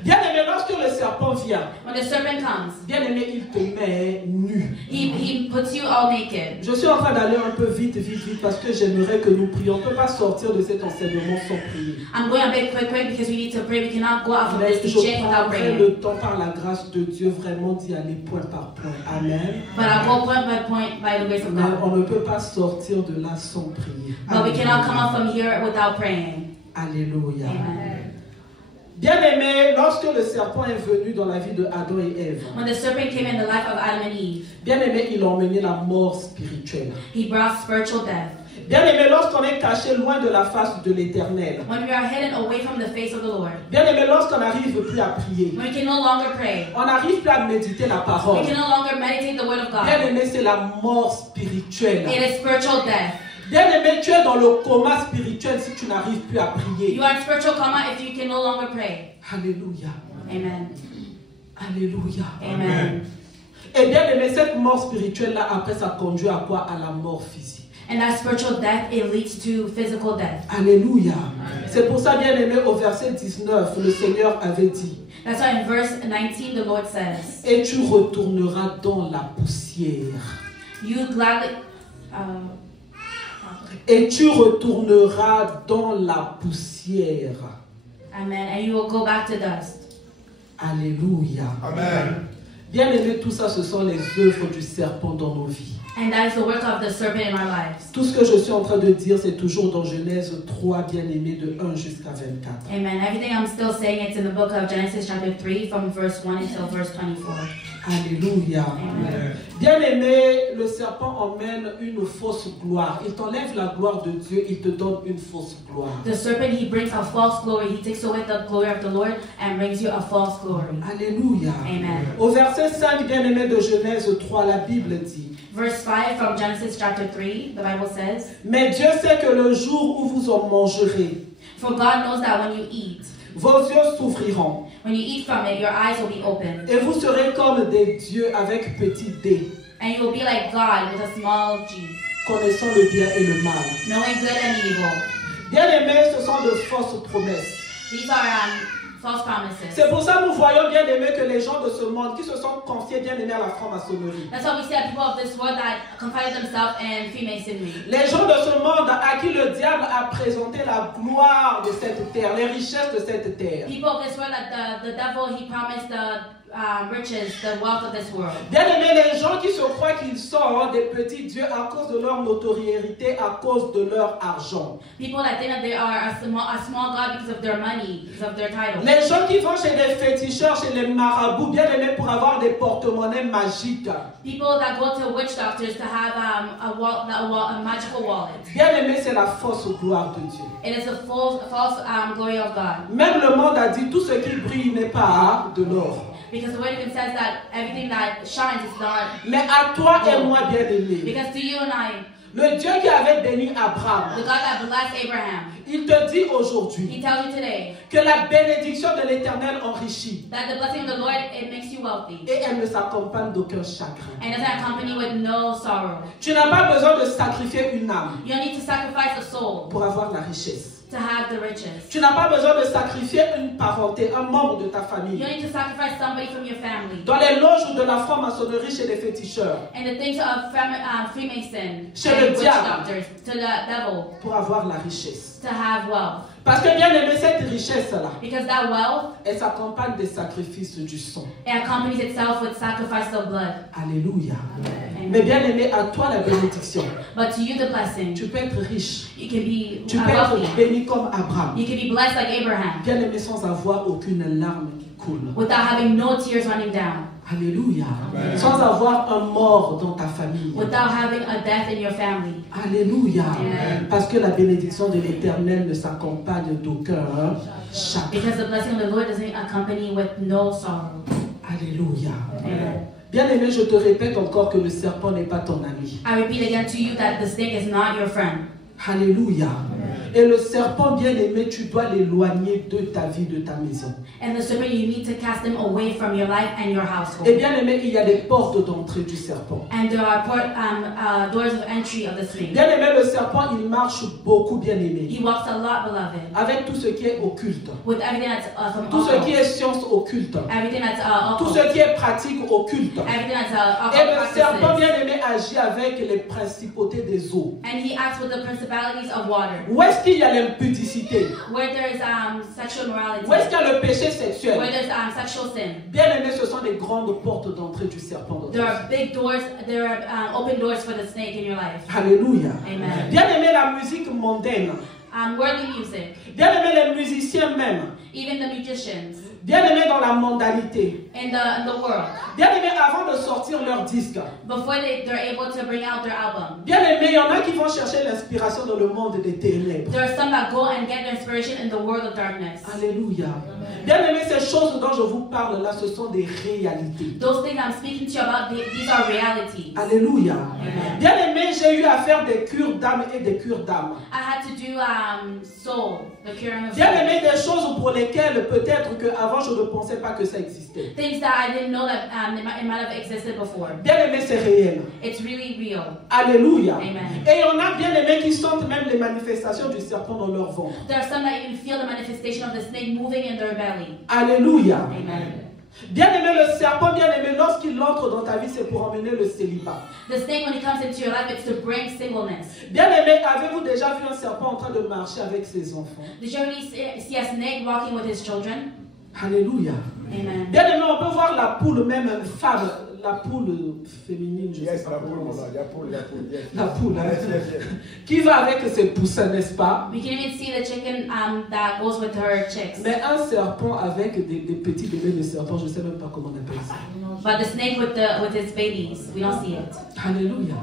Bien aimé, lorsque le serpent vient, When the serpent comes, bien aimé, il te met nu. he puts you all naked. Je suis en train d'aller un peu vite, parce que j'aimerais que nous prions. On ne peut pas sortir de cet enseignement sans prier. I'm going a bit quick because we need to pray. We cannot go off of Mais this je teaching without prendrai praying. le temps par la grâce de Dieu vraiment d'y aller point par point. Amen. But I'll go point by the grace of Mais God. on ne peut pas sortir de là sans prier. But we cannot come Alléluia. out from here without praying. Alléluia. Amen. Bien aimé, lorsque le serpent est venu dans la vie de Adam et Ève, When the serpent came in the life of Adam and Eve, bien aimé, il a emmené la mort spirituelle. he brought spiritual death. Bien aimé, lorsqu'on est caché loin de la face de l'Éternel, When we are hidden away from the face of the Lord, bien aimé, lorsqu'on n'arrive plus à prier, when we can no longer pray, on n'arrive plus à méditer la parole. we can no longer meditate the word of Bien God. aimé, c'est la mort spirituelle. It is spiritual death. Bien aimé, tu es dans le coma spirituel si tu n'arrives plus à prier. You are in spiritual coma if you can no longer pray. Alléluia. Amen. Alléluia. Amen. Et bien aimé, cette mort spirituelle-là, après, ça conduit à quoi? À la mort physique. And that spiritual death, it leads to physical death. Alléluia. C'est pour ça, bien aimé, au verset 19, le Seigneur avait dit, That's why in verse 19 the Lord says, et tu retourneras dans la poussière. you gladly, Et tu retourneras dans la poussière. amen, and you will go back to dust. Alléluia. Amen. Bien aimé, tout ça, ce sont les œuvres du serpent dans nos vies. And that is the work of the serpent in our lives. Tout ce que je suis en train de dire, c'est toujours dans Genèse 3, bien aimé, de 1 jusqu'à 24. Amen. Everything I'm still saying, it's in the book of Genesis chapter 3 from verse 1 until verse 24. Alléluia. Amen. Bien aimé, le serpent emmène une fausse gloire. Il t'enlève la gloire de Dieu, il te donne une fausse gloire. The serpent, he brings a false glory. He takes away the glory of the Lord and brings you a false glory. Alléluia. Amen. Au verset 5, bien aimé, de Genèse 3, la Bible dit, Verse 5 from Genesis chapter 3, the Bible says, mais Dieu sait que le jour où vous en mangerez, For God knows that when you eat, vos yeux s'ouvriront, when you eat from it, your eyes will be opened. et vous serez comme des dieux avec petit d, And you will be like God with a small g, connaissant le bien et le mal. knowing good and evil. Bien aimé, ce sont de fausses promesses. These are false promises. C'est pour ça que nous voyons, bien aimé, que les gens de ce monde qui se sont confiés, bien aimé, à la franc-maçonnerie, That's why we see that people of this world that confided themselves in Freemasonry. les gens de ce monde à qui le diable a présenté la gloire de cette terre, les richesses de cette terre. People of this world that the devil, he promised the riches, the wealth of this world. Bien aimé, les gens qui se croient qu'ils sont des petits dieux à cause de leur notoriété, à cause de leur argent. People that think that they are a small God because of their money, because of their title. Les gens qui vont chez les féticheurs, chez les marabouts, bien aimés, pour avoir des porte-monnaies magiques. People that go to witch doctors to have a magical wallet. Bien aimé, c'est la fausse gloire de Dieu. It is a false glory of God. Même le monde a dit tout ce qui brille n'est pas de l'or. Because the word even says that everything that shines is not. Mais à toi et moi, bien aimé, Because to you and I, le Dieu qui avait béni the Abraham, God that blessed Abraham, il te dit aujourd'hui he tells you today que la bénédiction de l'Éternel enrichit that the blessing of the Lord, it makes you wealthy. et elle ne s'accompagne d'aucun chagrin. And doesn't accompany with no sorrow. Tu n'as pas besoin de sacrifier une âme You don't need to sacrifice a soul pour avoir la richesse. to have the riches. Tu n'as pas besoin de sacrifier une parenté, un membre de ta You famille. don't need to sacrifice somebody from your family. Dans les loges de la franc-maçonnerie chez les féticheurs, And the things of Freemason, Chez le and witch diable. doctors, to the devil, pour avoir la richesse. to have wealth. Parce que bien aimé, cette richesse-là, Because that wealth, elle s'accompagne des sacrifices du sang. it accompanies itself with sacrifice of blood. Alléluia. Amen. Mais bien aimé, à toi la bénédiction. But to you the blessing, Tu peux être riche. you can be Tu peux être wealthy. béni comme Abraham. You can be blessed like Abraham, Bien aimé sans avoir aucune larme qui coule. without having no tears running down, Alléluia. Amen. Sans avoir un mort dans ta famille. without having a death in your family. Alléluia. Amen. Parce que la bénédiction de l'Éternel ne s'accompagne d'aucun chagrin. Because the blessing of the Lord doesn't accompany with no sorrow. Alléluia. Amen. Bien aimé, je te répète encore que le serpent n'est pas ton ami. I repeat again to you that the snake is not your friend. Alléluia. Et le serpent bien aimé, tu dois l'éloigner de ta vie, de ta maison. And the serpent, you need to cast him away from your life and your Et household. bien aimé, il y a des portes d'entrée du serpent. And there are doors of entry of the snake. Bien aimé, le serpent, il marche beaucoup, bien aimé. He walks a lot, beloved, Avec tout ce qui est occulte. with everything that's from Tout ce qui occult. est science occulte. Everything that's Tout occult. ce qui est pratique occulte. Everything that's Et occult le serpent, practices. bien aimé, agit avec les principautés des eaux. And he acts with the principalities of water. Où est-ce qu'il y a l'impudicité? Where there's sexual immorality. Où est-ce qu'il y a le péché Where sexuel? there's sexual sin. Bien aimé, ce sont des grandes portes d'entrée du serpent. There are big doors, there are open doors for the snake in your life. Alléluia. Amen. Bien aimé, la musique mondaine. Worldly music, Bien aimé, les musiciens même. even the musicians Bien aimé dans la mondanité. in the world, Bien aimé, avant de sortir leur disque. before they're able to bring out their album. Bien aimé, il y en a qui vont chercher l'inspiration dans le monde des ténèbres. There are some that go and get their inspiration in the world of darkness. Alléluia. Bien aimé, ces choses dont je vous parle là, ce sont des réalités. Those things I'm speaking to you about, these are realities. Alléluia. Amen. Bien aimé, j'ai eu à faire des cures d'âme et des cures d'âme. I had to do soul, the curing of Bien soul. aimé, des choses pour lesquelles peut-être qu'avant je ne pensais pas que ça existait. Things that I didn't know that it might have existed before. Bien aimé, c'est réel. It's really real. Alléluia. Amen. Et il y en a bien aimés qui sentent même les manifestations du serpent dans leur ventre. There are some that even feel the manifestation of the snake moving in their belly. Alléluia. Amen. Bien aimé, le serpent, bien aimé, lorsqu'il entre dans ta vie, c'est pour emmener le célibat. The snake, when it comes into your life, it's to bring singleness. Bien aimé, avez-vous déjà vu un serpent en train de marcher avec ses enfants? Did you already see a snake walking with his children? Alléluia. Amen. Bien aimé, on peut voir la poule même femme, la poule féminine, je Yes, sais la pas comment poule, on dit. la poule, yes. La poule, hein, Yes, yes, yes. qui va avec ses poussins, n'est-ce pas? We can even see the chicken that goes with her chicks. Mais un serpent avec des petits bébés de serpent, je ne sais même pas comment on appelle ça. But the snake with its babies, we don't see it. Alléluia.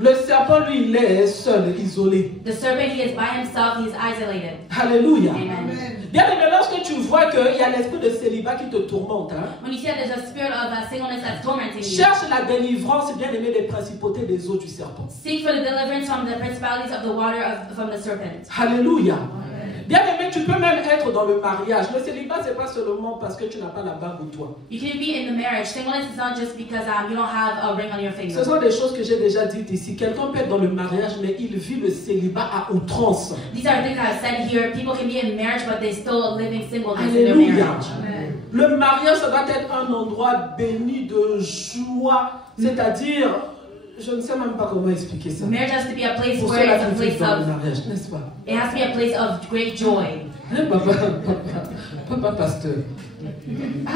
Le serpent, lui, il est seul, isolé. The serpent, he is by himself, he is isolated. Alléluia. Amen. Bien aimé, lorsque tu vois qu'il y a l'esprit de célibat qui te tourmente, hein, When you see that there's a spirit of singleness that's tormenting you, cherche la délivrance, bien aimé, des principautés des eaux du serpent. seek for the deliverance from the principalities of the water from the serpent. Alléluia. Bien aimé, tu peux même être dans le mariage. Le célibat, c'est pas seulement parce que tu n'as pas la bague au doigt. You can be in the marriage. Singleness is not just because you don't have a ring on your Ce finger. sont des choses que j'ai déjà dites ici. Quelqu'un peut être dans le mariage, mais il vit le célibat à outrance. These are things I've said here. People can be in marriage, but they still living singleness in their Alléluia. marriage. Le mariage, ça doit être un endroit béni de joie. C'est-à-dire, je ne sais même pas comment expliquer ça. Marriage has to be a place Pour where ceux-là it's a qui vivent place dans le of. mariage, n'est-ce pas? It has to be a place of great joy. Hein, papa pasteur. Ah,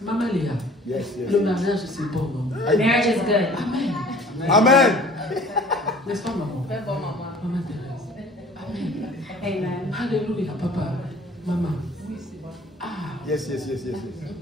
Maman Léa, Yes, yes. le mariage c'est bon, non? Marriage is good. Amen. Amen. N'est-ce pas, maman? Maman Thérèse. Amen. Amen. Alléluia, papa, maman. Ah, Yes, yes, yes, yes, yes.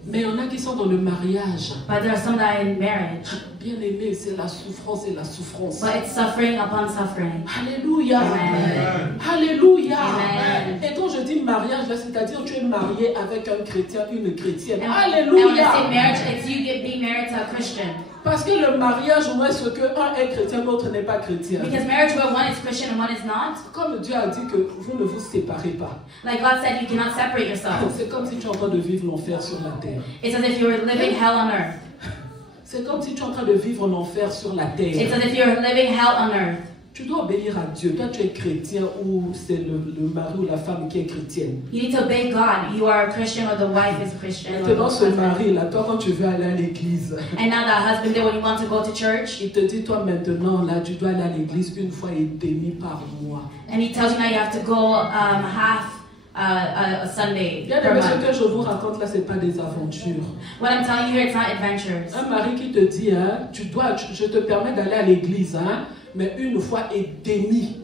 mais il y en a qui sont dans le mariage. But there are some that are in marriage, Bien aimé, c'est la souffrance et la souffrance. but it's suffering upon suffering. Alléluia. Amen. Alléluia. Amen. Et quand je dis mariage, là, c'est-à-dire tu es marié avec un chrétien, une chrétienne. And when I say Alléluia. marriage, it's you being married to a Christian. Parce que le mariage, où est-ce qu'un est chrétien, l'autre n'est pas chrétien. Because marriage where one is Christian and one is not, Comme Dieu a dit que vous ne vous séparez pas. like God said, you cannot separate yourself. C'est comme si tu es en train de vivre l'enfer sur la terre. It's as if you were living hell on earth. C'est comme si tu es en train de vivre l'enfer sur la It's terre. as if you're living hell on earth. Tu dois obéir à Dieu. Toi, tu es chrétien ou c'est le mari ou la femme qui est chrétienne. You need to obey God. You are a Christian or the wife is a Christian. Maintenant, ce mari-là, toi, quand tu veux aller à l'église, And now the husband there, when you want to go to church, il te dit, toi, maintenant, là, tu dois aller à l'église une fois et demie par mois. and he tells you now you have to go half a Sunday Bien per aimé, ce month. que je vous raconte là, ce n'est pas des aventures. What I'm telling you here, it's not adventures. Un mari qui te dit, hein, je te permets d'aller à l'église, hein, mais une fois et demie.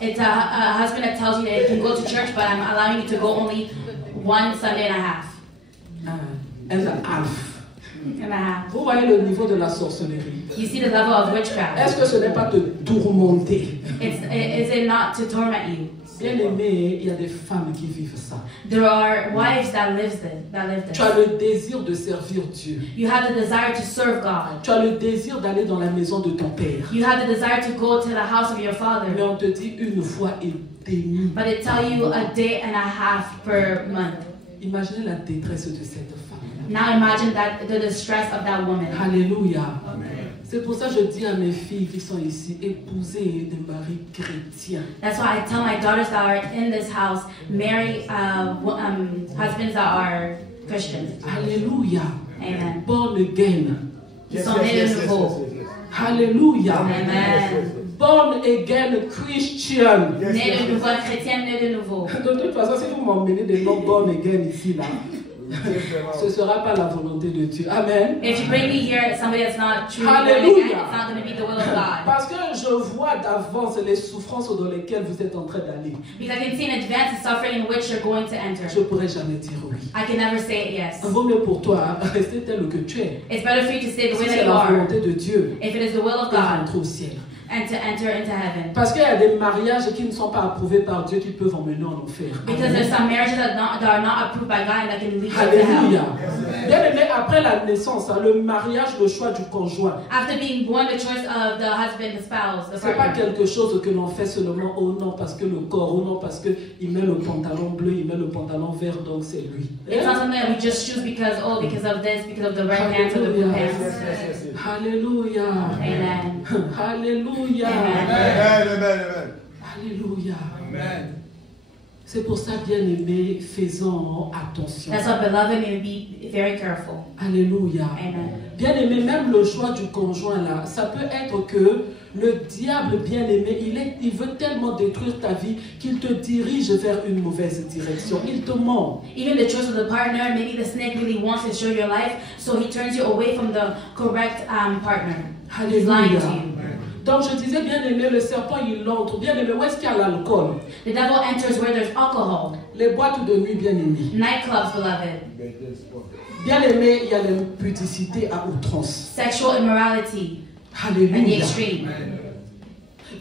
It's a husband that tells you that you can go to church, but I'm allowing you to go only one Sunday and a half. And a half. And a half. Vous voyez le niveau de la sorcellerie. You see the level of witchcraft. Est-ce que ce n'est pas te tourmenter? Is it not to torment you? Bien aimé, il y a des femmes qui vivent ça. There are wives that live Tu as this. le désir de servir Dieu. You have the desire to serve God. Tu as le désir d'aller dans la maison de ton père. You have the desire to go to the house of your Mais father. on te dit une fois et demie. But it tell you a day and a half per month. Imaginez la détresse de cette femme. Now imagine that the distress of that woman. Alléluia. C'est pour ça que je dis à mes filles qui sont ici, épousez des maris chrétiens. That's why I tell my daughters that are in this house, marry husbands that are Christians. Alléluia. Amen. Born again. Ils sont nés de nouveau. Alléluia. Amen. Born again Christian. Nés de nouveau, chrétiens nés de nouveau. De toute façon, si vous m'emmenez des noms born again ici, là, ce ne sera pas la volonté de Dieu. Amen. If you bring me here, somebody that's not truly born Hallelujah. again, it's not going to be the will of God. Parce que je vois d'avance les souffrances dans lesquelles vous êtes en train d'aller. Because I can see in advance the suffering in which you're going to enter. Je ne pourrais jamais dire oui. I can never say yes. Vaut mieux pour toi rester tel que tu es. It's better for you to stay the Si way c'est that you la are. volonté de Dieu, If it is the will of tu God, rentres au ciel. and to enter into heaven. Parce qu'il y a des mariages qui ne sont pas approuvés par Dieu qui peuvent emmener en enfer. Because there's some marriages that are not approved by God and that can lead you to hell. Alléluia. Bien aimé, après la naissance, hein, le mariage, le choix du conjoint, After being born, the choice of the husband, the spouse, the c'est pas partner. quelque chose que l'on fait seulement oh non parce que le corps, oh non parce qu'il met le pantalon bleu, il met le pantalon vert, donc c'est lui. It's not something that we just choose because of this, because of the red pants or the blue pants. Alléluia. Amen. Alléluia. Amen, amen, amen. Alléluia. Amen. C'est pour ça, bien aimé, faisons attention. That's why, beloved, may be very careful. Alléluia. Amen. Bien aimé, même le choix du conjoint là, ça peut être que le diable, bien aimé, il veut tellement détruire ta vie qu'il te dirige vers une mauvaise direction. Il te ment. Even the choice of the partner, maybe the snake really wants to show your life, so he turns you away from the correct partner. He's lying Alléluia. to you. Donc je disais, bien aimé, le serpent il entre. Bien aimé, où est-ce qu'il y a l'alcool? The devil enters where there's alcohol. Les boîtes de nuit, bien aimé. Nightclubs, beloved. Bien aimé, il y a l'impudicité à outrance. Sexual immorality and the Alléluia. extreme.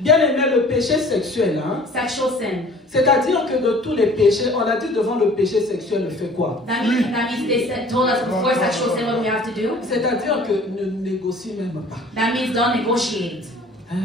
Bien aimé, le péché sexuel, hein? Sexual sin. C'est-à-dire que de tous les péchés, on a dit devant le péché sexuel, fait quoi? That means they told us before sexual sin what we have to do. C'est-à-dire que ne négocie même pas. That means don't negotiate. Hein?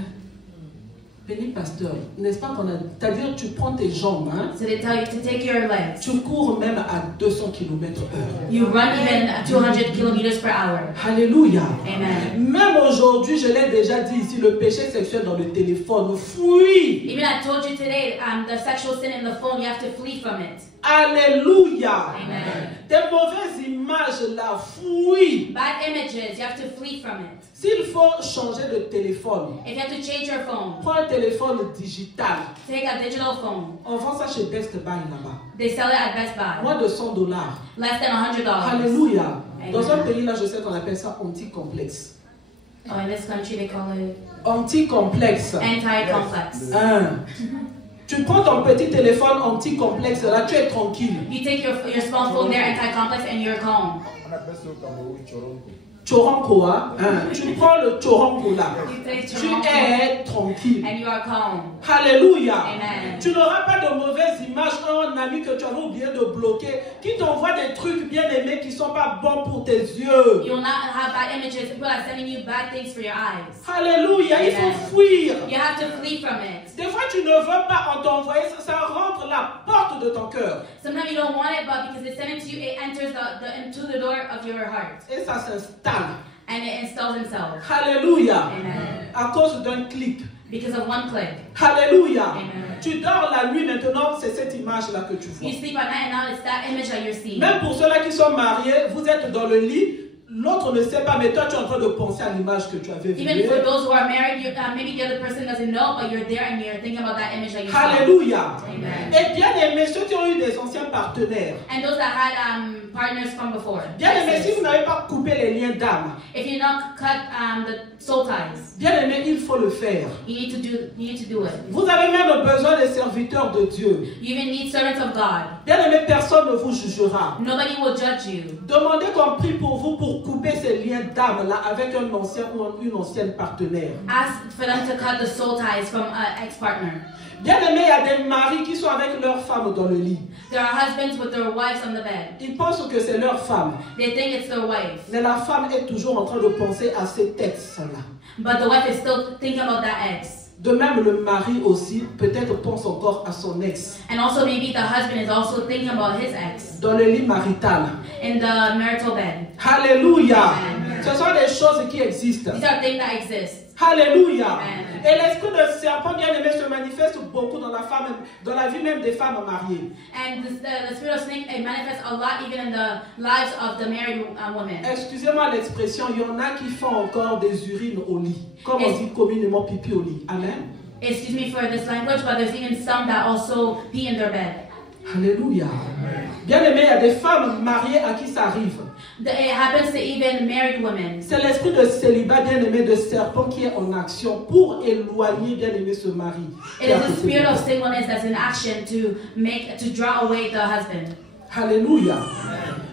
Béni pasteur, n'est-ce pas qu'on a... C'est-à-dire tu prends tes jambes, hein? So they tell you to take your legs. Tu cours même à 200 km/h. You run even at 200 kilometers per hour. Alléluia. Amen. Même aujourd'hui, je l'ai déjà dit ici, le péché sexuel dans le téléphone, fuis. Even I told you today, the sexual sin in the phone, you have to flee from it. Alléluia. Amen. Des mauvaises images là, fuis. Bad images, you have to flee from it. S'il faut changer de téléphone, If you have to change your phone, prends un téléphone digital. take a digital phone. On vend ça chez Best Buy là-bas. They sell it at Best Buy. Moins de $100. Less than $100. Alléluia. Amen. Dans un pays là, je sais qu'on appelle ça anti-complexe. Oh, in this country they call it Anti-complexe. anti-complex. Tu prends ton petit téléphone anti-complexe là, tu es tranquille. You take your smartphone there, anti-complex, and you're calm. On appelle ça au Cameroun Choronko. Choronko, hein? Tu prends le Choronko là. You take Tu your es tranquille. and you are calm. Alléluia. Amen. Tu n'auras pas de mauvaises images. Un ami que tu avais oublié de bloquer, qui t'envoie des trucs bien aimés qui ne sont pas bons pour tes yeux. You will not have bad images. People are sending you bad things for your eyes. Alléluia. Il Amen. faut fuir. You have to flee from it. Des fois, tu ne veux pas en t'envoyer, ça rentre la porte de ton cœur. Sometimes you don't want it, but because they send it to you, it enters into the door of your heart. Et ça s'installe. And it installs itself. Alléluia. Amen. À cause d'un clic. Because of one click. Alléluia. Amen. Tu dors la nuit maintenant, c'est cette image-là que tu vois. You sleep at night and now it's that image that you're seeing. Même pour ceux-là qui sont mariés, vous êtes dans le lit, l'autre ne sait pas, mais toi tu es en train de penser à l'image que tu avais vue. Even for those who are married, maybe the other person doesn't know, but you're there and you're thinking about that image that you saw. Alléluia. Amen. Et bien aimés, ceux qui ont eu des anciens partenaires, And those that had partners from before. bien aimés, si vous n'avez pas coupé les liens d'âme, If you not cut the soul ties, bien aimés, il faut le faire. you need to do it. Vous avez même besoin des serviteurs de Dieu. You even need servants of God. Bien aimés, personne ne vous jugera. Nobody will judge you. Demandez qu'on prie pour vous pour couper ces liens d'âme là avec un ancien ou une ancienne partenaire. Ask for them to cut the soul ties from an ex-partner. Bien aimés, il y a des maris qui sont avec leur femme dans le lit. There are husbands with their wives on the bed. Ils pensent que c'est leur femme. They think it's their wife. Mais la femme est toujours en train de penser à cet ex-là. But the wife is still thinking about that ex. De même, le mari aussi, peut-être pense encore à son ex. And also maybe the husband is also thinking about his ex. Dans le lit marital. In the marital bed. Alléluia. Amen. Ce sont des choses qui existent. These are things that exist. Alléluia. Amen. Et l'esprit de serpent bien-aimé se manifeste beaucoup dans la vie même des femmes mariées. And the spirit of snake, it manifests a lot even in the lives of the married women. Excusez-moi l'expression, il y en a qui font encore des urines au lit. Comme on dit communément pipi au lit. Amen. Excuse me for this language, but there's even some that also pee in their bed. Alléluia. Bien-aimé, il y a des femmes mariées à qui ça arrive. It happens to even married women. C'est l'esprit de célibat, bien-aimé, de serpent qui est en action pour éloigner, bien-aimé, ce mari. It is the spirit of singleness that's in action to draw away the husband. Alléluia.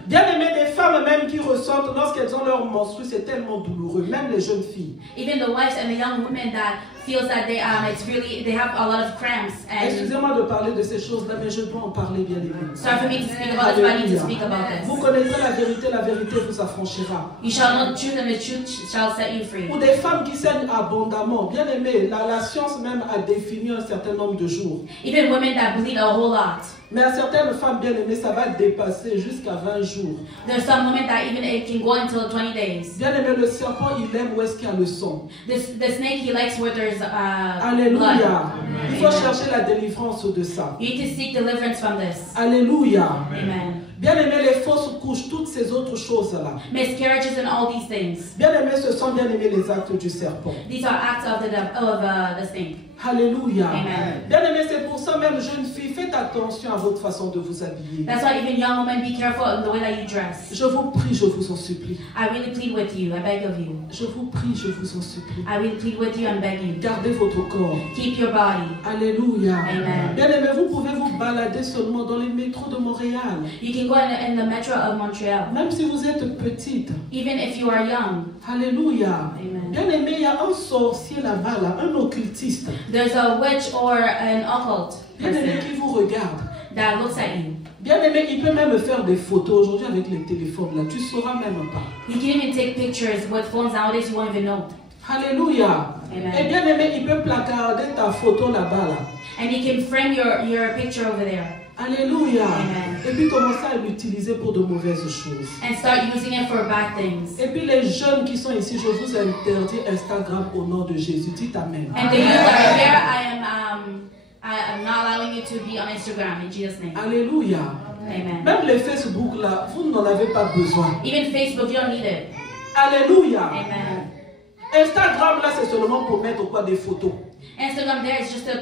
Bien-aimé, des femmes même qui ressentent lorsqu'elles ont leur menstru, c'est tellement douloureux, même les jeunes filles. Even the wives and the young women that feels that they have a lot of cramps. And excusez-moi de parler de ces choses-là, mais je dois en parler, bien-aimé. sorry for me to speak about this, but I need to speak about this. Vous connaîtrez la vérité vous affranchira. You shall know the truth, and the truth shall set you free. Ou des femmes qui saignent abondamment. Bien-aimé, la science même a défini un certain nombre de jours. Even women that bleed a whole lot. Mais à certaines femmes bien-aimées, ça va dépasser jusqu'à 20 jours. There's some women that even it can go until 20 days. Bien-aimé, le serpent, il aime où est-ce qu'il y a le sang. The snake, he likes where there's Alléluia. blood. Il faut chercher la délivrance de ça. You need to seek deliverance from this. Alléluia. Amen. Bien-aimé, les fausses couches, toutes ces autres choses-là. Miscarriages and all these things. Bien-aimé, ce sont bien-aimés les actes du serpent. These are acts of the snake. Alléluia. Amen. Bien-aimé, c'est pour ça même, jeune fille, faites attention à votre façon de vous habiller. That's why even young women, be careful in the way that you dress. Je vous prie, je vous en supplie. I really plead with you. I beg of you. Je vous prie, je vous en supplie. I really plead with you and beg you. Gardez votre corps. Keep your body. Alléluia. Amen. Bien-aimé, vous pouvez vous balader seulement dans les métros de Montréal. You can go in the metro of Montreal. Même si vous êtes petite. Even if you are young. Alléluia. Amen. Bien-aimé, il y a un sorcier là-bas, là, un occultiste. There's a witch or an occult Bien-aimé person qui vous regarde. that looks at you. Bien-aimé, il peut même faire des photos aujourd'hui avec les téléphones là. Tu sauras même pas. You can even take pictures with phones nowadays you won't even know. Alléluia. Amen. Et bien-aimé, il peut placarder ta photo là-bas là. And you can frame your picture over there Alléluia. Amen. Et puis commencer à l'utiliser pour de mauvaises choses. and start using it for bad things. Et puis les jeunes qui sont ici, je vous interdis Instagram au nom de Jésus. Dites Amen. And the youth that are here, I am not allowing you to be on Instagram in Jesus' name. Alléluia. Amen. Même les Facebook là, vous n'en avez pas besoin. Even Facebook, you don't need it. Alléluia. Amen. Instagram là, c'est seulement pour mettre quoi des photos. Instagram there is just to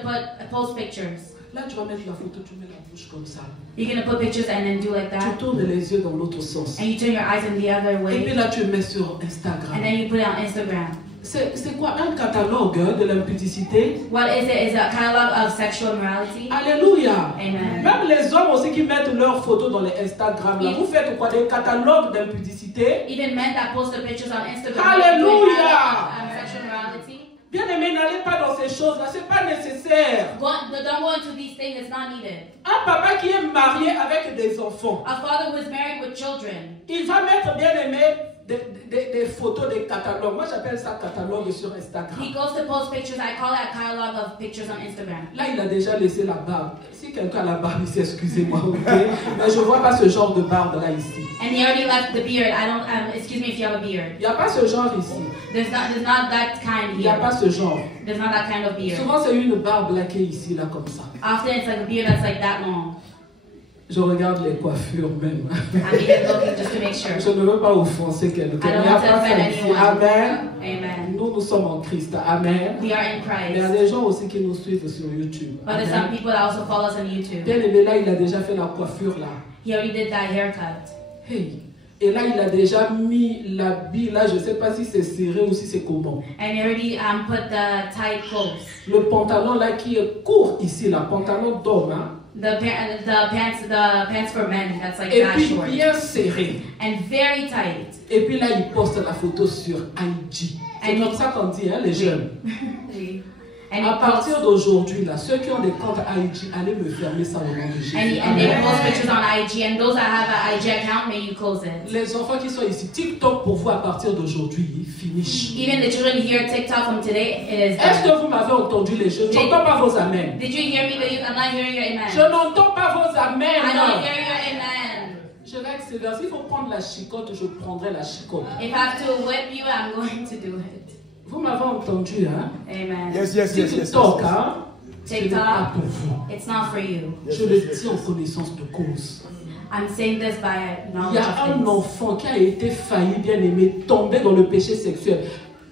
post pictures. Là, tu vas mettre la photo, tu mets la bouche comme ça. You're gonna put pictures and then do like Tu that, tournes les yeux dans l'autre sens. and you turn your eyes in the other Et puis way, là, tu mets sur and Instagram. then you put it on Instagram. C'est quoi un catalogue de l'impudicité? What is it? Is a catalog of sexual immorality. Alléluia. Amen. Même les hommes aussi qui mettent leurs photos dans les Instagram, là, vous faites quoi? Des catalogues d'impudicité? Even men that post their pictures on Instagram. Hallelujah. Sexual immorality. Bien aimé, n'allez pas dans ces choses-là, c'est pas nécessaire. Don't go into these things. It's not needed. Un papa qui est marié avec des enfants, A father who is married with children, il va mettre bien aimé des photos, des catalogues. Moi j'appelle ça catalogue sur Instagram. he goes to post pictures. I call it a catalog of pictures on Instagram. Là, il a déjà laissé la barbe. Si quelqu'un a la barbe ici, excusez-moi, ok? Mais je vois pas ce genre de barbe là ici. And he already left the beard. Excuse me if you have a beard. Il n'y a pas ce genre ici. There's not that kind Il n'y a here. pas ce genre. There's not that kind of beard. Souvent, c'est une barbe là qui est ici, là, comme ça. Often it's like a beard that's like that long. Je regarde les coiffures même. I'm even looking just to make sure. Je ne veux pas offenser quelqu'un. I don't Il n'y a want to pas offend ça ici. anyone. Amen. Amen. Nous sommes en Christ. Amen. We are in Il y a Christ. des gens aussi qui nous suivent sur YouTube. But there's some Amen. people that also follow us on YouTube. Bien aimé, là, il a déjà fait la coiffure là. He already did that haircut. Hey. Et là, il a déjà mis l'habit là. Je ne sais pas si c'est serré ou si c'est comment. And he already put the tight clothes. Le pantalon là qui est court ici, là, pantalon d'homme. Hein? The pants for men, that's like Et that puis short. bien serré. And very tight. Et puis là, il poste la photo sur IG. C'est And comme ça qu'on dit, hein, les jeunes. And À partir d'aujourd'hui, là, ceux qui ont des comptes IG, allez me fermer ça au nom de Jésus. and they post pictures on IG, and those that have an IG account, may you close it. Les enfants qui sont ici, TikTok pour vous à partir d'aujourd'hui, finish. Even the children here, TikTok from today, it is Est-ce done. que vous m'avez entendu les jeunes? Je n'entends pas vos amens. Did you hear me? I'm not hearing your Je amen. n'entends pas vos I don't amens. hear your amen. Je vais accélérer. S'il faut prendre la chicotte, je prendrai la chicotte. If I have to whip you, I'm going to do it. Vous m'avez entendu, hein? Amen. Yes. TikTok, hein? Ce n'est pas TikTok, pour vous. it's not for you. Je le dis en connaissance de cause. I'm saying this by Il knowledge y a of un things. enfant qui a été failli, bien aimé, tombé dans le péché sexuel.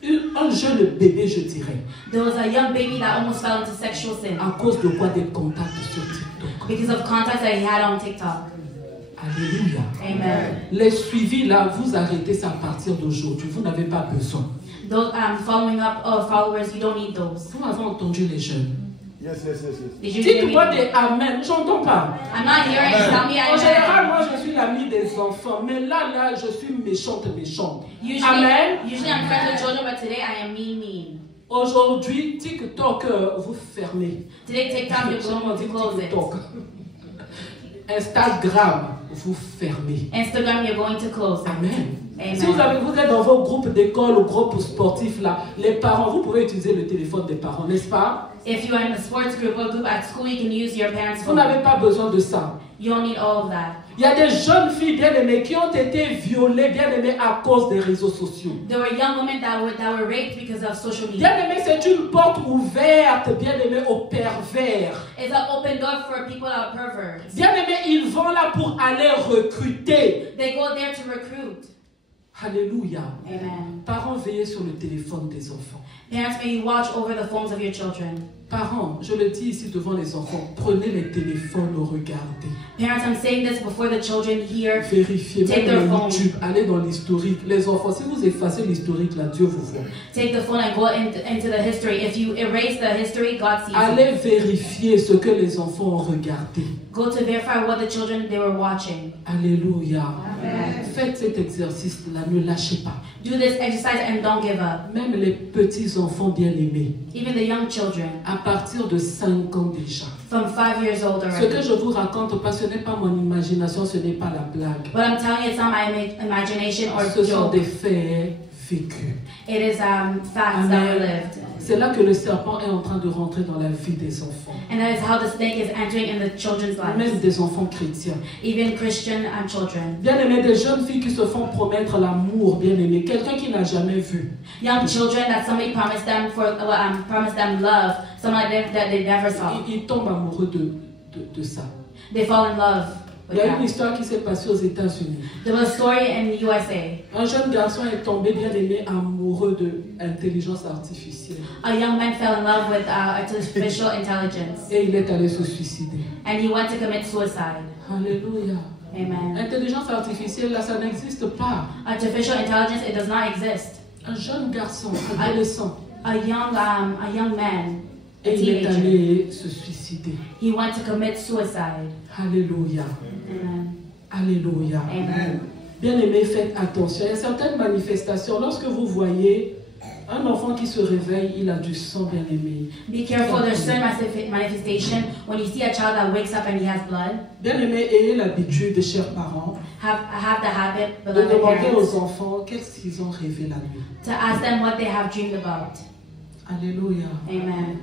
Un jeune bébé, je dirais. There was a young baby that almost fell into sexual sin À cause de quoi? Des contacts sur TikTok. because of contacts that he had on TikTok. Alléluia. Amen. Les suivis là, vous arrêtez ça à partir d'aujourd'hui. Vous n'avez pas besoin. Those following up followers, you don't need those. Vous m'avez entendu les jeunes. Yes. Did you hear me? Dites-moi des amen. J'entends pas. I'm not hearing you. Tell me En général, amen. moi je suis l'ami des enfants. Mais là, je suis méchante. Usually, Amen. usually I'm friends with children, but today I am mean. Aujourd'hui, TikTok, vous fermez. Today TikTok, you're going to close it. TikTok. Instagram, vous fermez. Instagram, you're going to close it. Amen. Amen. Si vous êtes dans vos groupes d'école ou groupes sportifs là, les parents, vous pouvez utiliser le téléphone des parents, n'est-ce pas? If you are in a sports group or group at school, you can use your parents' Vous phone. n'avez pas besoin de ça. You don't need all of that. Il y a des jeunes filles bien aimées qui ont été violées, bien aimées à cause des réseaux sociaux. There were young women that were raped because of social media. Bien aimé, c'est une porte ouverte, bien aimé, aux pervers. It's an open door for people that are perverts. Bien aimé, ils vont là pour aller recruter. They go there to recruit. Alléluia. Amen. Parents, veillez sur le téléphone des enfants. Parents, may you watch over the phones of your children. Parents, je le dis ici devant les enfants, prenez les téléphones, regardez. Parents, I'm saying this before the children hear. Vérifiez, Take même their dans phone. YouTube, allez dans l'historique. Les enfants, si vous effacez l'historique, là, Dieu vous voit. Take the phone and go into the history. If you erase the history, God sees it. Allez vérifier ce que les enfants ont regardé. Go to verify what the children they were watching. Alléluia. Amen. Faites cet exercice-là, ne lâchez pas. Do this exercise and don't give up. Même les petits enfants bien-aimés, Even the young children, à partir de 5 ans déjà. from 5 years old Ce que already. je vous raconte, pas, ce n'est pas mon imagination, ce n'est pas la blague. But I'm telling you, it's not my imagination or Ce sont joke. des faits vécus. It is facts that were lived. C'est là que le serpent est en train de rentrer dans la vie des enfants. And that is how the snake is entering in the children's Même lives. des enfants chrétiens. Even Christian children. Bien-aimés, des jeunes filles qui se font promettre l'amour, bien-aimé. Quelqu'un qui n'a jamais vu. Young children that somebody promised them promised them love, someone that they never saw. Ils tombent amoureux de ça. They fall in love Il with y a une that. histoire qui s'est passée aux États-Unis. There was a story in the USA. Un jeune garçon est tombé, bien-aimé, amoureux de l'intelligence artificielle. A young man fell in love with artificial intelligence, Et il est allé se suicider. and he went to commit suicide. Alléluia. Amen. L'intelligence artificielle, là, ça n'existe pas. Artificial intelligence, it does not exist. Un jeune garçon, adolescent, A young man, a et il est teenager, allé se suicider. he went to commit suicide. Alléluia. Amen. Alléluia. Amen. Bien-aimés, faites attention. Il y a certaines manifestations. Lorsque vous voyez un enfant qui se réveille, il a du sang, bien-aimé. Be careful. There's certain manifestation when you see a child that wakes up and he has blood. Bien-aimés, ayez l'habitude, chers parents, Have the habit, de beloved demander parents, aux enfants qu'est-ce qu'ils ont rêvé la nuit. to ask them what they have dreamed about. Alléluia. Amen.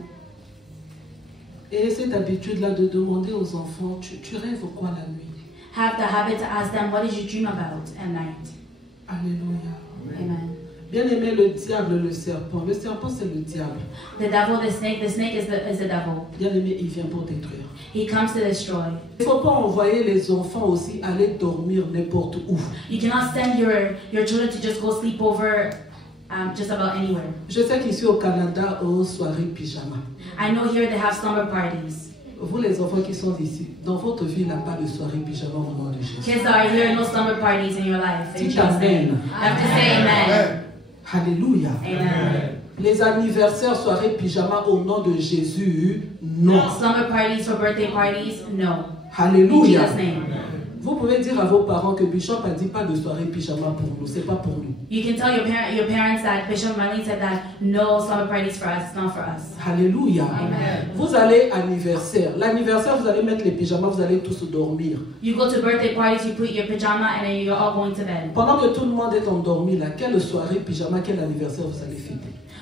Et cette habitude-là de demander aux enfants, tu rêves quoi la nuit? Have the habit to ask them, what did you dream about at night? Alléluia. Amen. Bien aimé, le diable, le serpent. Le serpent, c'est le diable. The devil, the snake is the devil. Bien aimé, il vient pour détruire. He comes to destroy. Il ne faut pas envoyer les enfants aussi aller dormir n'importe où. You cannot send your children to just go sleep over just about anywhere. Je sais qu'ici au Canada, aux soirées pyjama. I know here they have slumber parties. Vous les enfants qui sont ici, dans votre vie, il n'y a pas de soirée pyjama au nom de Jésus. Kids that are here, no slumber parties in your life. In Dis Jesus' name. amen. I have to say amen. Alléluia. Amen. Les anniversaires, soirées pyjama au nom de Jésus, non. Slumber parties or birthday parties, no. In Alléluia. Jesus' name. Vous pouvez dire à vos parents que Bishop a dit pas de soirée pyjama pour nous, c'est pas pour nous. You can tell your parents that Bishop Marlene said that no slumber parties for us, not for us. Alléluia. Amen. Vous allez anniversaire. L'anniversaire, vous allez mettre les pyjamas, vous allez tous dormir. You go to birthday parties, you put your pajama, and then you're all going to bed. Pendant que tout le monde est endormi là, quelle soirée pyjama, quel anniversaire vous allez fêter?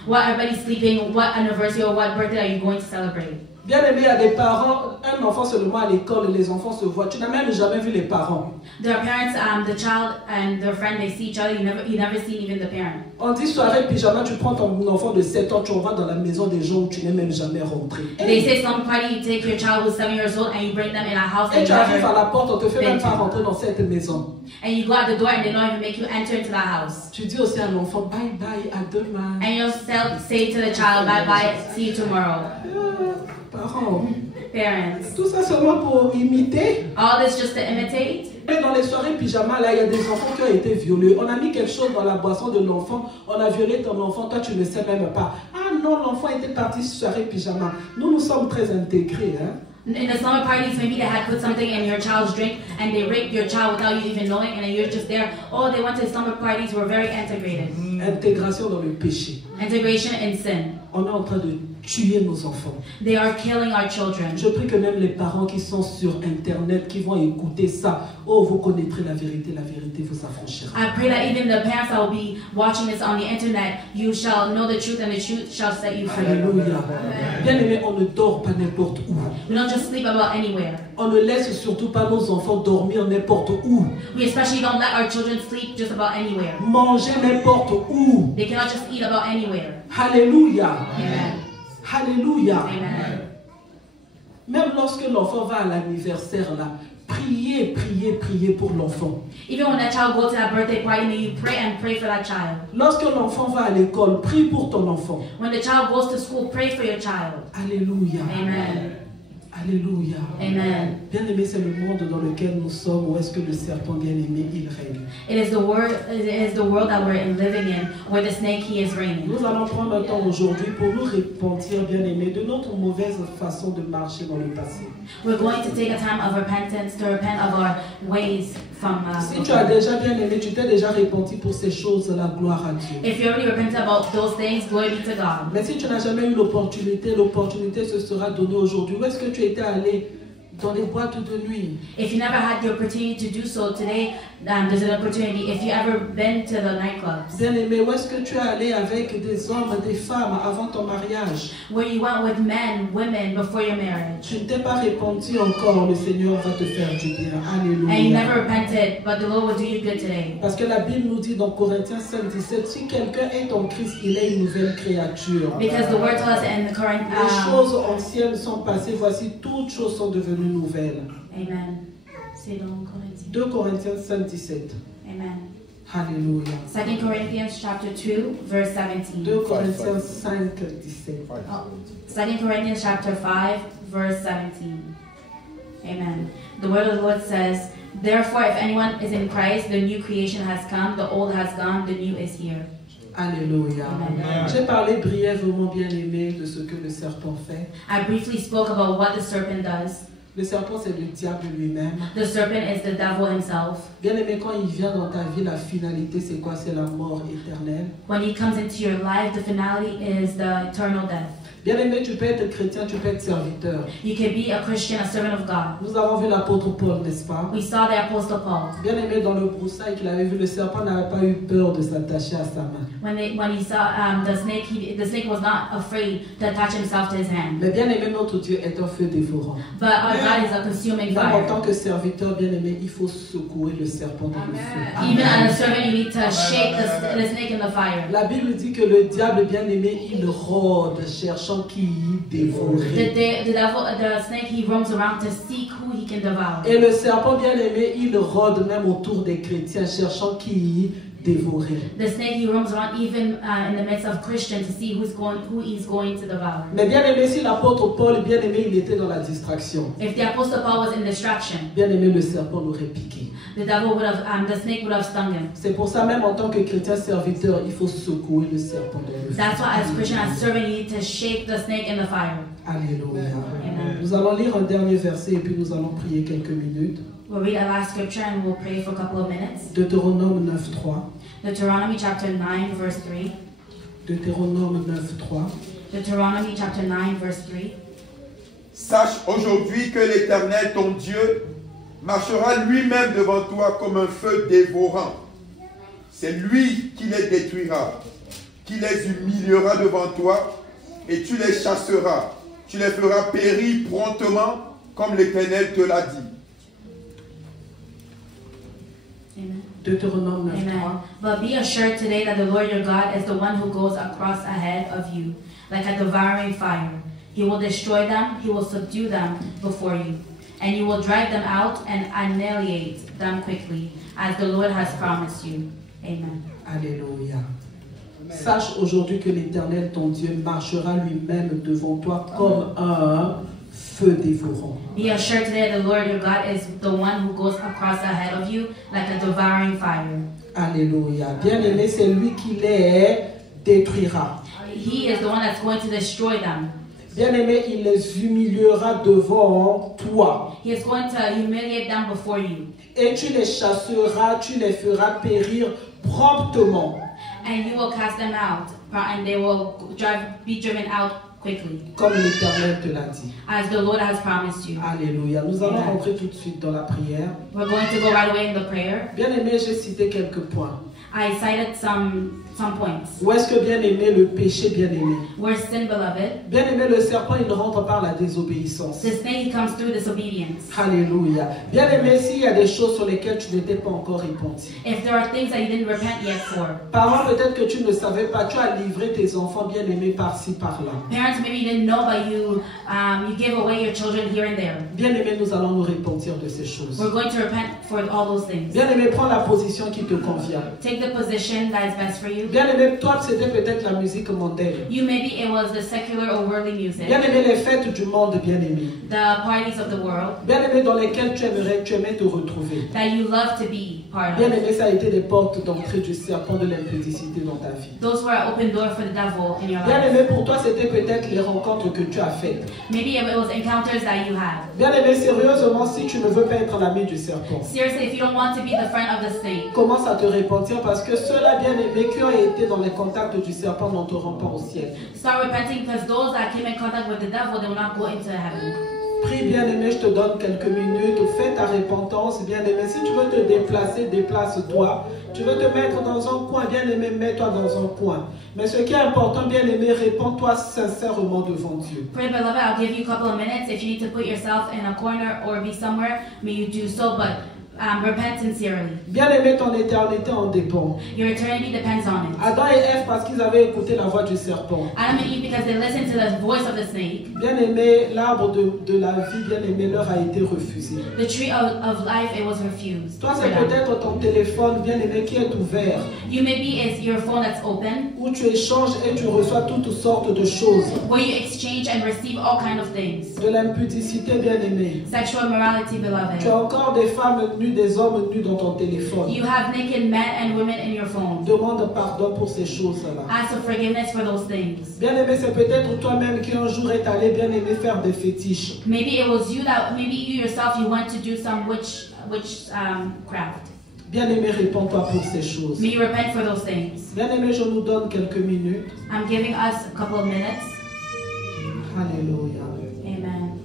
While everybody's sleeping, what anniversary or what birthday are you going to celebrate? Bien aimé, il y a des parents, un enfant seulement à l'école et les enfants se voient. Tu n'as même jamais vu les parents. Their parents, the child and their friend, they see each other. You never seen even the parent. On dit soirée pyjama, tu prends ton enfant de 7 ans, tu vas dans la maison des gens où tu n'es même jamais rentré. They say slumber party, you take your child who's 7 years old and you bring them in a house Et and tu arrives à la porte, on te fait même pas rentrer dans cette maison. and you go out the door and they don't even make you enter into that house. Tu dis aussi à l'enfant, bye bye, à demain. And you'll say to the child, bye bye, see you tomorrow. Parents, Parents. tout ça seulement pour imiter. All this just to imitate. Et dans les soirées pyjama, là, il y a des enfants qui ont été violés. On a mis quelque chose dans la boisson de l'enfant. On a violé ton enfant. Toi, tu ne sais même pas. Ah non, l'enfant était parti sur soirée pyjama. Nous sommes très intégrés. Hein? In the slumber parties, maybe they had put something in your child's drink and they raped your child without you even knowing, and then you're just there. Oh, they went to slumber parties. We're very integrated. Intégration dans le péché. Integration in sin. On est en train de tuer nos enfants. They are killing our children. Je prie que même les parents qui sont sur Internet, qui vont écouter ça, oh, vous connaîtrez la vérité vous affranchira. I pray that even the parents that will be watching this on the internet, you shall know the truth and the truth shall set you free. Alléluia. Bien aimé, on ne dort pas n'importe où. We don't just sleep about anywhere. On ne laisse surtout pas nos enfants dormir n'importe où. We especially don't let our children sleep just about anywhere. Manger n'importe où. They cannot just eat about anywhere. Alléluia. Amen. Alléluia. Amen. Même lorsque l'enfant va à l'anniversaire là, priez pour l'enfant. Even when that child goes to that birthday party, may you pray for that child. Lorsque l'enfant va à l'école, prie pour ton enfant. When the child goes to school, pray for your child. Alléluia. Amen. Alléluia. Amen. Bien aimé, c'est le monde dans lequel nous sommes où est-ce que le serpent bien aimé, il règne. It is the world that we're living in, where the snake, he is reigning. Nous allons prendre un temps aujourd'hui pour nous repentir, bien aimé, de notre mauvaise façon de marcher dans le passé. We're going to take a time of repentance to repent of our ways from Si tu as déjà bien aimé, tu t'es déjà repenti pour ces choses-là, gloire à Dieu. If you already repented about those things, glory be to God. Mais si tu n'as jamais eu l'opportunité se sera donnée aujourd'hui. Où est-ce que tu étais allé? Dans les boîtes de nuit. If you never had the opportunity to do so today, there's an opportunity. If you ever been to the nightclubs, Bien aimé, où est-ce que tu es allé avec des hommes, des femmes avant ton mariage? where you went with men, women before your marriage, Tu ne t'es pas repenti encore, le Seigneur va te faire du bien. and you Alléluia. never repented, but the Lord will do you good today. Parce que la Bible nous dit dans Corinthiens 5:17, si quelqu'un est en Christ, il est une nouvelle créature. Because the word tells us in the current, Les choses anciennes sont passées, voici toutes choses sont devenues nouvelles. Amen. C'est dans Corinthiens. 2 Corinthiens 5:17. Amen. Alléluia. 2 Corinthians chapter 2, verse 17. 2 Corinthiens 5:17. Oh, 2 Corinthians chapter 5, verse 17. Amen. The word of the Lord says, therefore, if anyone is in Christ, the new creation has come, the old has gone, the new is here. Alléluia. Amen. J'ai parlé brièvement, bien aimé, de ce que le serpent fait. I briefly spoke about what the serpent does. Le serpent, c'est le diable lui-même. The serpent is the devil himself. Bien aimé, quand il vient dans ta vie, la finalité, c'est quoi? C'est la mort éternelle. When he comes into your life, the finality is the eternal death. Bien-aimé, tu peux être chrétien, tu peux être serviteur. You can be a Christian, a servant of God. Nous avons vu l'apôtre Paul, n'est-ce pas? We saw the Apostle Paul. Bien-aimé, dans le broussailles qu'il avait vu, le serpent n'avait pas eu peur de s'attacher à sa main. When he saw the snake was not afraid to attach himself to his hand. Mais bien-aimé, notre Dieu est un feu dévorant. But our God is a consuming Même en fire. tant que serviteur, bien-aimé, il faut secouer le serpent dans le feu. Even as a servant, you need to shake the snake in the fire. La Bible dit que le diable, bien-aimé, il rôde, cherchant qui dévorer. The snake, he roams around to seek who he can devour. Et le serpent, bien-aimé, il rôde même autour des chrétiens, cherchant qui dévorer. The snake, he roams around even in the midst of Christians to see who he's going to devour. Mais bien-aimé, si l'apôtre Paul, bien-aimé, il était dans la distraction, If the Apostle Paul was in distraction, bien-aimé, le serpent l'aurait piqué. the snake would have stung him. C'est pour ça, même en tant que chrétien serviteur, il faut secouer le serpent dans le feu. That's why, as Christian, as servant, you need to shake the snake in the fire. Alléluia. Amen. Nous allons lire un dernier verset et puis nous allons prier quelques minutes. We'll read our last scripture and we'll pray for a couple of minutes. Deutéronome 9.3. Deuteronomy chapter 9, verse 3. Deutéronome 9.3. Deuteronomy chapter 9, verse 3. Sache aujourd'hui que l'Éternel, ton Dieu, marchera lui-même devant toi comme un feu dévorant. C'est lui qui les détruira, qui les humiliera devant toi, et tu les chasseras. Tu les feras périr promptement, comme l'Éternel te l'a dit. Amen. Deutéronome 9.3. Amen. But be assured today that the Lord your God is the one who goes across ahead of you, like a devouring fire. He will destroy them, he will subdue them before you, and you will drive them out and annihilate them quickly, as the Lord has promised you. Amen. Alléluia. Sache aujourd'hui que l'Éternel, ton Dieu, marchera lui-même devant toi comme un feu dévorant. Be assured today that the Lord your God is the one who goes across ahead of you, like a devouring fire. Alléluia. Bien-aimé, c'est lui qui les détruira. He is the one that's going to destroy them. Bien-aimé, il les humiliera devant toi. He is going to humiliate them before you. Et tu les chasseras, tu les feras périr promptement. And you will cast them out, and they will be driven out quickly, Comme l'Éternel te l'a dit. as the Lord has promised you. Alléluia. Nous allons Amen. rentrer tout de suite dans la prière. We're going to go right away in the prayer. Bien-aimé, j'ai cité quelques points. I cited some points. Où est-ce que bien-aimé, le péché bien-aimé? Where's sin, beloved? Bien-aimé, le serpent, il rentre par la désobéissance. The snake, he comes through disobedience. Alléluia. Bien-aimé, s'il y a des choses sur lesquelles tu n'étais pas encore repenti. If there are things that you didn't repent yet for, Parents, peut-être que tu ne savais pas, tu as livré tes enfants bien-aimés par-ci, par-là. parents, maybe you didn't know, but you gave away your children here and there. Bien-aimé, nous allons nous repentir de ces choses. We're going to repent for all those things. Bien-aimé, prends la position qui te convient. Take the position that is best for you. Bien-aimé, toi, c'était peut-être la musique mondaine. You maybe it was the secular or worldly music, Bien-aimé, les fêtes du monde, bien-aimé. the parties of the world Bien-aimé, dans lesquelles tu aimais te retrouver. that you love to be part of. Bien-aimé, ça a été des portes d'entrée du serpent de l'impudicité dans ta vie. Those were an open door for the devil in your life. Bien-aimé, pour toi, c'était peut-être les rencontres que tu as faites. Maybe it was encounters that you had. Bien-aimé, sérieusement, si tu ne veux pas être l'ami du serpent, Seriously, if you don't want to be the friend of the snake, commence à te repentir parce que ceux-là, bien-aimés, qui ont été dans les contacts du serpent n'entreront pas au ciel. start repenting, because those that came in contact with the devil, they will not go into heaven. Prie, bien-aimé, je te donne quelques minutes. Fais ta repentance, bien-aimé. Si tu veux te déplacer, déplace-toi. Tu veux te mettre dans un coin, bien-aimé, mets-toi dans un coin. Mais ce qui est important, bien-aimé, réponds-toi sincèrement devant Dieu. Pray, beloved, I'll give you a couple of minutes. If you need to put yourself in a corner or be somewhere, may you do so, but repent sincerely. Bien-aimé, ton éternité en dépend. Your eternity depends on it. Adam et Ève, parce qu'ils avaient écouté la voix du serpent. Adam and Eve, because they listened to the voice of the snake. Bien-aimé, l'arbre de la vie, bien-aimé, leur a été refusé. The tree of life, it was refused. Toi, for c'est them. peut-être ton téléphone, bien-aimé, qui est ouvert, You maybe it's your phone that's open, où tu échanges et tu reçois toutes sortes de choses. where you exchange and receive all kind of things. De l'impudicité, bien-aimé. Sexual immorality, Tu beloved. as encore des femmes nues, des hommes nus dans ton téléphone. You have naked men and women in your phone. Demande pardon pour ces choses-là. Ask for forgiveness for those things. Bien-aimé, c'est peut-être toi-même qui un jour est allé, bien-aimé, faire des fétiches. Maybe it was you that, maybe you yourself, you went to do some witch craft. Bien-aimé, réponds-toi pour ces choses. May you repent for those things. Bien-aimé, je nous donne quelques minutes. I'm giving us a couple of minutes. Alléluia. Amen.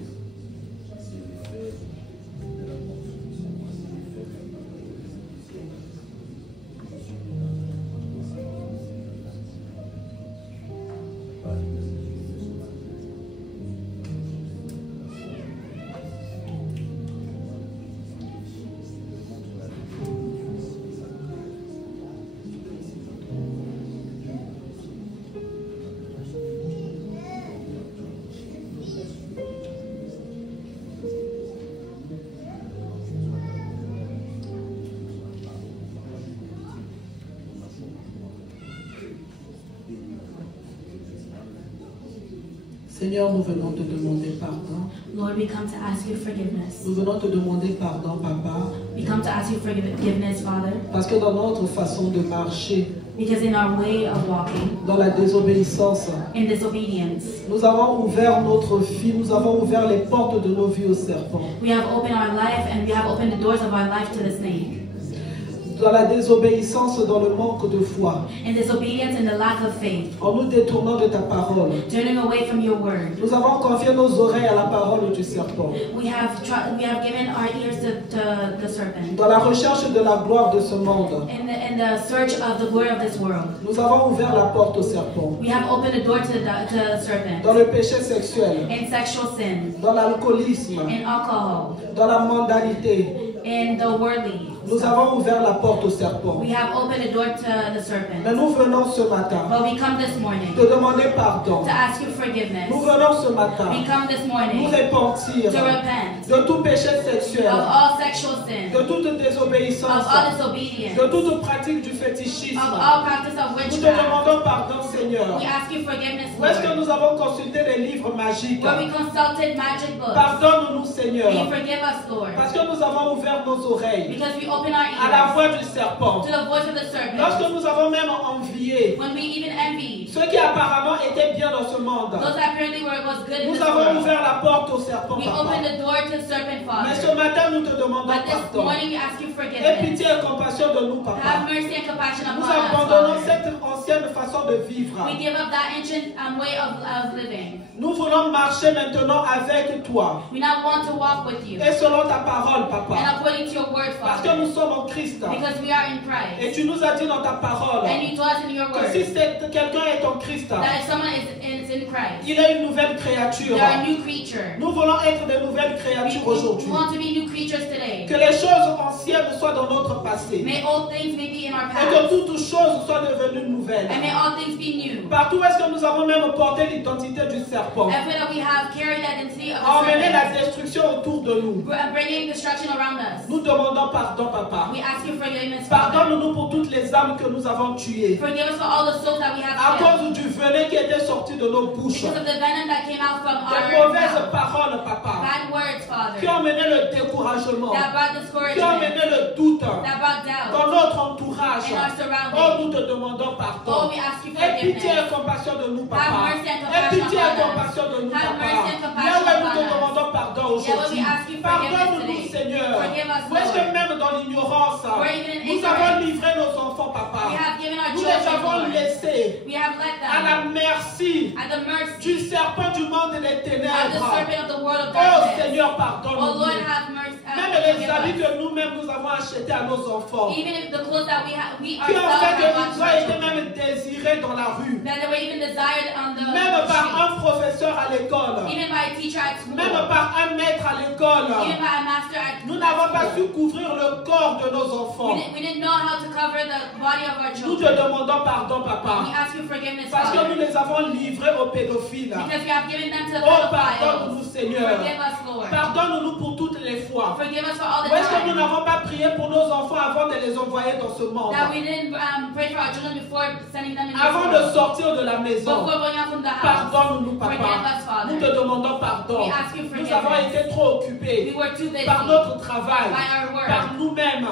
Seigneur, nous venons te demander pardon. Lord, we come to ask you forgiveness. Nous venons te demander pardon, Papa, We come to ask you forgiveness, Father, parce que dans notre façon de marcher, because in our way of walking, dans la désobéissance, in disobedience, nous avons ouvert notre vie, nous avons ouvert les portes de nos vies au serpent. we have opened our life and we have opened the doors of our life to the snake. Dans la désobéissance, dans le manque de foi, In disobedience and the lack of faith, en nous détournant de ta parole, turning away from your word. nous avons confié nos oreilles à la parole du serpent. We have given our ears to the serpent. Dans la recherche de la gloire de ce monde, In the search of the glory of this world, nous avons ouvert la porte au serpent. we have opened the door to the serpent. Dans le péché sexuel, In sexual sin, dans l'alcoolisme, in alcohol, dans la mondanité, in the worldly. nous avons ouvert la porte au serpent. We have opened the door to the Mais serpent. nous venons ce matin But we come this morning te demander pardon. to ask you forgiveness. Nous venons ce matin We come this nous morning repentir to repent de tout péché sexuel, of all sexual sin, de toute of désobéissance, all disobedience, de toute pratique du fétichisme. of all practice of Nous te witchcraft. demandons pardon, Seigneur. We ask you forgiveness, Où est-ce que Lord. nous avons consulté les livres magiques? Where we consulted magic books. Pardonne-nous, Seigneur, Will you forgive us, Lord? parce que nous avons ouvert nos oreilles Because we open our à la ears voix du serpent. to the voice of the Lorsque serpent. nous avons même envié When we even envied ceux qui apparemment étaient bien dans ce monde, those that apparently was good in nous this avons world. ouvert la porte au serpent, We Papa. opened the door to the serpent, Mais ce Father. matin, nous te demandons But this pardon. morning we ask you Aie forgiveness. pitié et compassion de nous, Have Papa. mercy and compassion Nous upon us, abandonnons Father. cette ancienne façon de vivre. We give up that ancient way of living. Nous voulons marcher maintenant avec toi. We now want to walk with you. Et selon ta parole, And Papa. according to your word, Parce que Father. nous sommes en Christ. Because we are in Et Christ. tu nous as dit dans ta parole And you told us in your que word si quelqu'un est en Christ, that if someone is in Christ, il est une nouvelle créature. they are a new creature. Nous voulons être de nouvelles We créatures aujourd'hui. want to be new creatures today. Que les choses anciennes soient dans notre passé. May old things may be in our Et que past. toutes choses soient devenues nouvelles. And may all things be new. Partout où est-ce que nous avons même porté l'identité du serpent, Everywhere that we have carried the identity of the emmené la serpent, destruction autour de nous. bringing destruction around us. Nous demandons pardon, Papa. We ask you forgiveness, Father. Pardonne-nous pour toutes les âmes que nous avons tuées. Forgive us for all the souls that we have À killed. cause du venin qui était sorti de nos bouches. Because of the venom that came out from Des our mauvaises mouth. paroles, Papa. Bad words, Father. Qui ont mené le découragement. That brought Qui ont discouragement. mené le doute That brought doubt dans notre entourage. in our Oh, surroundings. nous te demandons Oh, pardon. we ask you Aie pitié et forgiveness. compassion de nous, Have Papa. mercy and Aie pitié et compassion upon us. compassion de nous, Have Papa. mercy and compassion Là où nous te upon us. demandons pardon Yeah, Lord, aujourd'hui. we ask you forgiveness Pardonne-nous, today. Seigneur. Forgive us, Où est-ce que Lord. même dans l'ignorance, We're even in nous avons ignorance. livré nos enfants, Papa. We have given our Nous les children, avons Lord. laissés We have let à la them merci at the mercy du serpent du monde des of the ténèbres. serpent of the world of Oh darkness. Seigneur, Oh pardonne-nous. Lord, have mercy. Même les Forgive habits us. que nous-mêmes nous avons achetés à nos enfants, qui Even if the clothes that we ont ourselves fait have qu'ils bought to ont our été children, même désirés dans la rue, that they were even desired on the même par street, un professeur à l'école, even by a teacher at school, même par un maître à l'école. even by a master at Nous n'avons pas school. su couvrir le corps de nos enfants. We didn't know how to cover the body of our Nous te children. demandons pardon, We Papa, ask you forgiveness, parce que nous Father, les avons livrés aux pédophiles. because we have given them to the Oh, pedophiles. pardonne-nous, Seigneur. Forgive us, Lord. Pardonne-nous pour toutes les fois. Forgive us for all the Où est-ce que nous time n'avons pas prié pour nos enfants avant de les envoyer dans ce monde? that we didn't pray for our children before sending them in this Avant de world. sortir de la maison. Before going out from the house. Pardonne-nous, Forgive Papa. us, Nous Father. te demandons pardon. pardon. We ask you Nous avons forgiveness. été trop occupés We were too busy par notre travail, by our work, par nous-mêmes,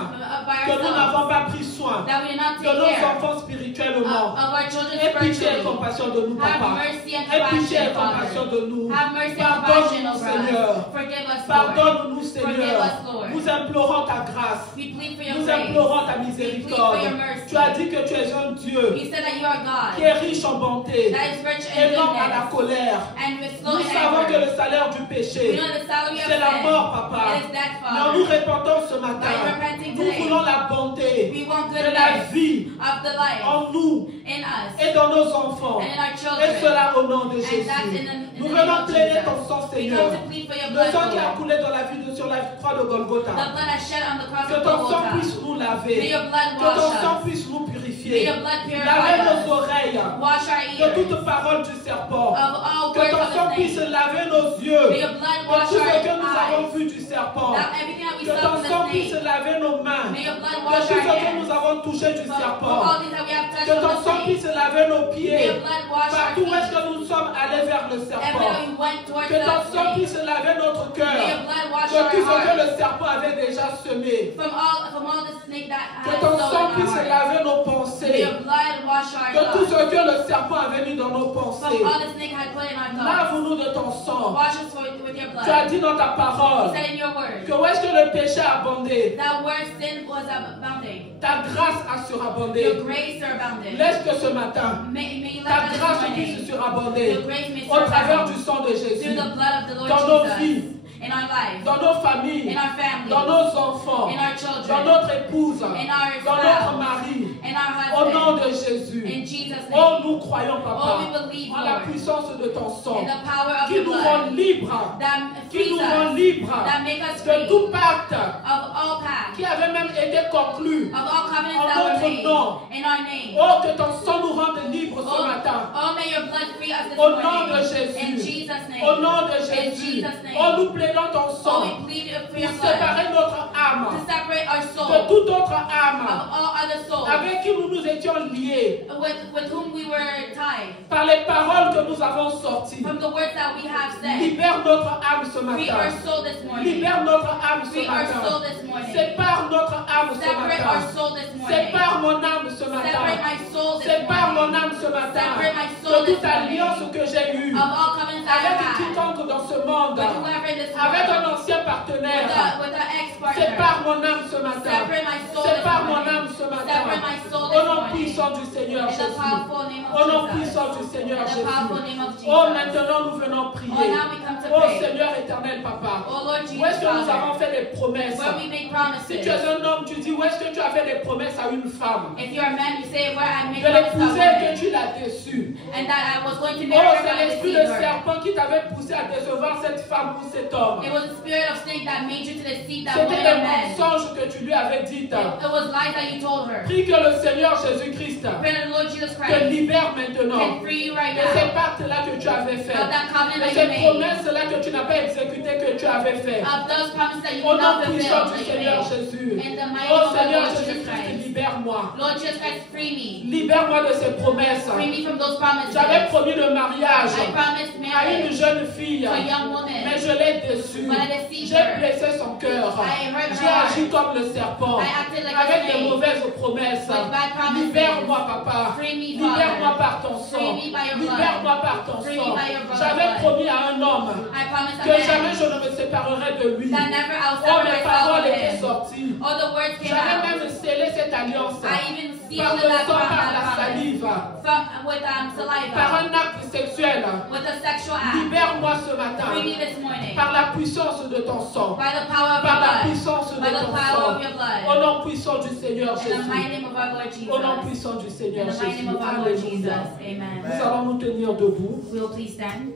by que nous n'avons ourselves, pas pris soin that we did not de take nos care enfants spirituellement. of our children Aie pitié et spiritually. compassion de nous, Have papa. mercy and Aie pitié et compassion, compassion Father. de nous. Have mercy and compassion Pardonne-nous, over Seigneur. us. Forgive us, Lord. Pardonne-nous, Forgive Seigneur. us, Lord. Nous implorons ta grâce. We plead for your Nous grace. implorons ta We miséricorde. plead for your mercy. Tu as dit que tu es un Dieu You said that you are God, qui est riche en bonté that is rich in et non à la goodness, colère. and with slow Nous in savons que anger. le salaire du We péché, know the salary of c'est la sin. mort, papa. It is death, Mais nous Father. répandons ce matin, By repenting nous today, voulons la bonté we want de la goodness vie of the life en nous in us et dans nos enfants. and in our Et children. cela au nom de And Jésus. that's in Nous the venons name of plaider Jesus. ton sang, We Seigneur. come to plead for your Le blood, sang qui a Lord. coulé dans la vie sur la croix de The Golgotha. blood that's shed on the cross Que of ton sang Golgotha. puisse nous May laver. your blood Que ton wash sang us. puisse nous May purifier. your blood Laver purify nos us. oreilles Wash our de ears toute parole du serpent. of all Que words ton of sang the puisse snake. laver nos yeux May your blood de wash tout ce our que nous avons eyes. vu du serpent. That everything that we Que saw ton from sang the puisse snake. laver nos mains May your blood de wash tout our ce que hands. nous avons touché du For serpent. all things that we have touched Que from ton the sang snake. puisse laver nos May pieds your blood wash our partout où est-ce feet. que nous sommes allés vers le serpent. Everywhere we went towards Que ton the sang snake. puisse laver notre cœur May your blood wash de our tout ce que heart. le serpent avait déjà semé. From all the snake that Que has ton sown sang in puisse our heart. laver nos May pensées your blood wash our de tout ce thoughts. que le serpent avait mis dans nos pensées. From all the snake had put in our thoughts. Lave-nous de ton sang. Wash us with your blood. Tu as dit dans ta You parole said in your word que où est-ce que le péché a abondé, that where sin was abounding, ta grâce a your surabondé. grace surrounded. Laisse que ce matin, May you ta let grâce us puisse this surabonder Your grace may au travers surround du sang de through Jésus, the blood of the Lord dans nos Jesus vies, in our lives, dans nos familles, in our families, dans nos enfants, in our dans children, notre épouse, in our dans notre spouse, mari, in our au nom husband. de Jésus. In Jesus' Oh, name. nous croyons, Oh, papa, we believe, en la Lord, puissance de ton sang in the power of qui your nous rend blood libres, that qui frees nous rend us, libres that make us de free tout pacte of all past, qui avait même été conclu. of all covenants En that were notre made nom. in our name. Oh, que ton sang nous rende libres ce matin. Oh, may your blood free us this Au nom de morning. Jésus. In Jesus' name. Au nom de In Jésus. Jesus' name. Oh, nous plaidons ton Oh, sang we plead for pour your blood séparer notre to âme separate our de soul toute autre of âme all other souls avec qui nous nous étions liés with whom we were tied. par les paroles que nous avons sorties. From the words that we have said. Libère notre âme ce Free matin. our soul this morning. Libère notre âme ce Free our matin. soul this morning. Sépare notre âme ce Separate matin. our soul this morning. Sépare mon âme ce Separate matin. my soul this Sépare mon morning. âme ce matin Separate my de soul this toute alliance morning. que j'ai eue Of all covenants that I avec had. quiconque dans ce monde, With whoever in this avec un world. ancien partenaire. With an ex-partner. Sépare mon âme ce matin. Separate my soul Sépare this mon morning. âme ce matin. Separate my soul Au this nom morning. puissant du Seigneur In the Jésus. powerful name of Au nom Jesus. puissant du Seigneur In the powerful Jésus. name of Jesus. Oh, maintenant nous venons prier. Oh, now we come to Oh pray. Seigneur éternel, Papa. Oh Lord Jesus, Où est-ce que nous Father, avons fait des promesses? where we make Si promises. tu es un homme, tu dis où est-ce que tu as fait des promesses à une femme? If you're a man, you say where I make De promises to l'épouser que women, tu l'as déçu. and that I was going to Oh, marry her, c'est but I l'esprit deceived de her. serpent qui t'avait poussé à décevoir cette femme ou cet homme. It was the spirit of snake that made you to deceive that C'était woman des or man. mensonges que tu lui avais dit. It was lies that you told her. Prie que le Seigneur Jésus-Christ Pray that the Lord Jesus te Christ libère maintenant can free you right de ces now pactes-là que tu avais of fait, that covenant de that you ces made, promesses-là que tu n'as pas exécutées, que tu avais fait. of those promises that you Au did nom not puissant fulfill du that you Seigneur made. Jésus. In the mighty Oh name of the Seigneur Lord Jesus Jésus-Christ, Christ. libère-moi. Lord Jesus Christ, free me. Libère-moi de ces promesses. Free me from those promises. J'avais promis le mariage I promised à une marriage jeune fille, to a young woman, mais je l'ai déçue. but I deceived J'ai her. blessé son cœur. I hurt her J'ai agi comme le serpent, I acted like a avec des snake. mauvaises promesses. With bad promises. Libère-moi, papa. Free me, Libère-moi Father. par ton sang. Free me by your blood. Libère-moi par ton Free me sang. by your blood. J'avais promis à un homme I promised a que jamais man je ne me séparerai de lui. that never I'll Oh, separate mes myself paroles from étaient him. sorties. All the words came J'avais out. même scellé cette alliance I even par sealed le that sang, par la promise salive, with saliva, par un acte sexuel. with a sexual act. Libère-moi ce matin Free me this morning par la puissance de ton sang. by the power of Par la your blood. puissance de By the ton power sang. of your Au blood. nom puissant du Seigneur In the mighty Jésus. name of our Lord Jesus. Au nom puissant du In Seigneur the mighty Jésus. name of our Lord Jesus. Alléluia. Amen. Nous allons nous tenir debout. We will please stand.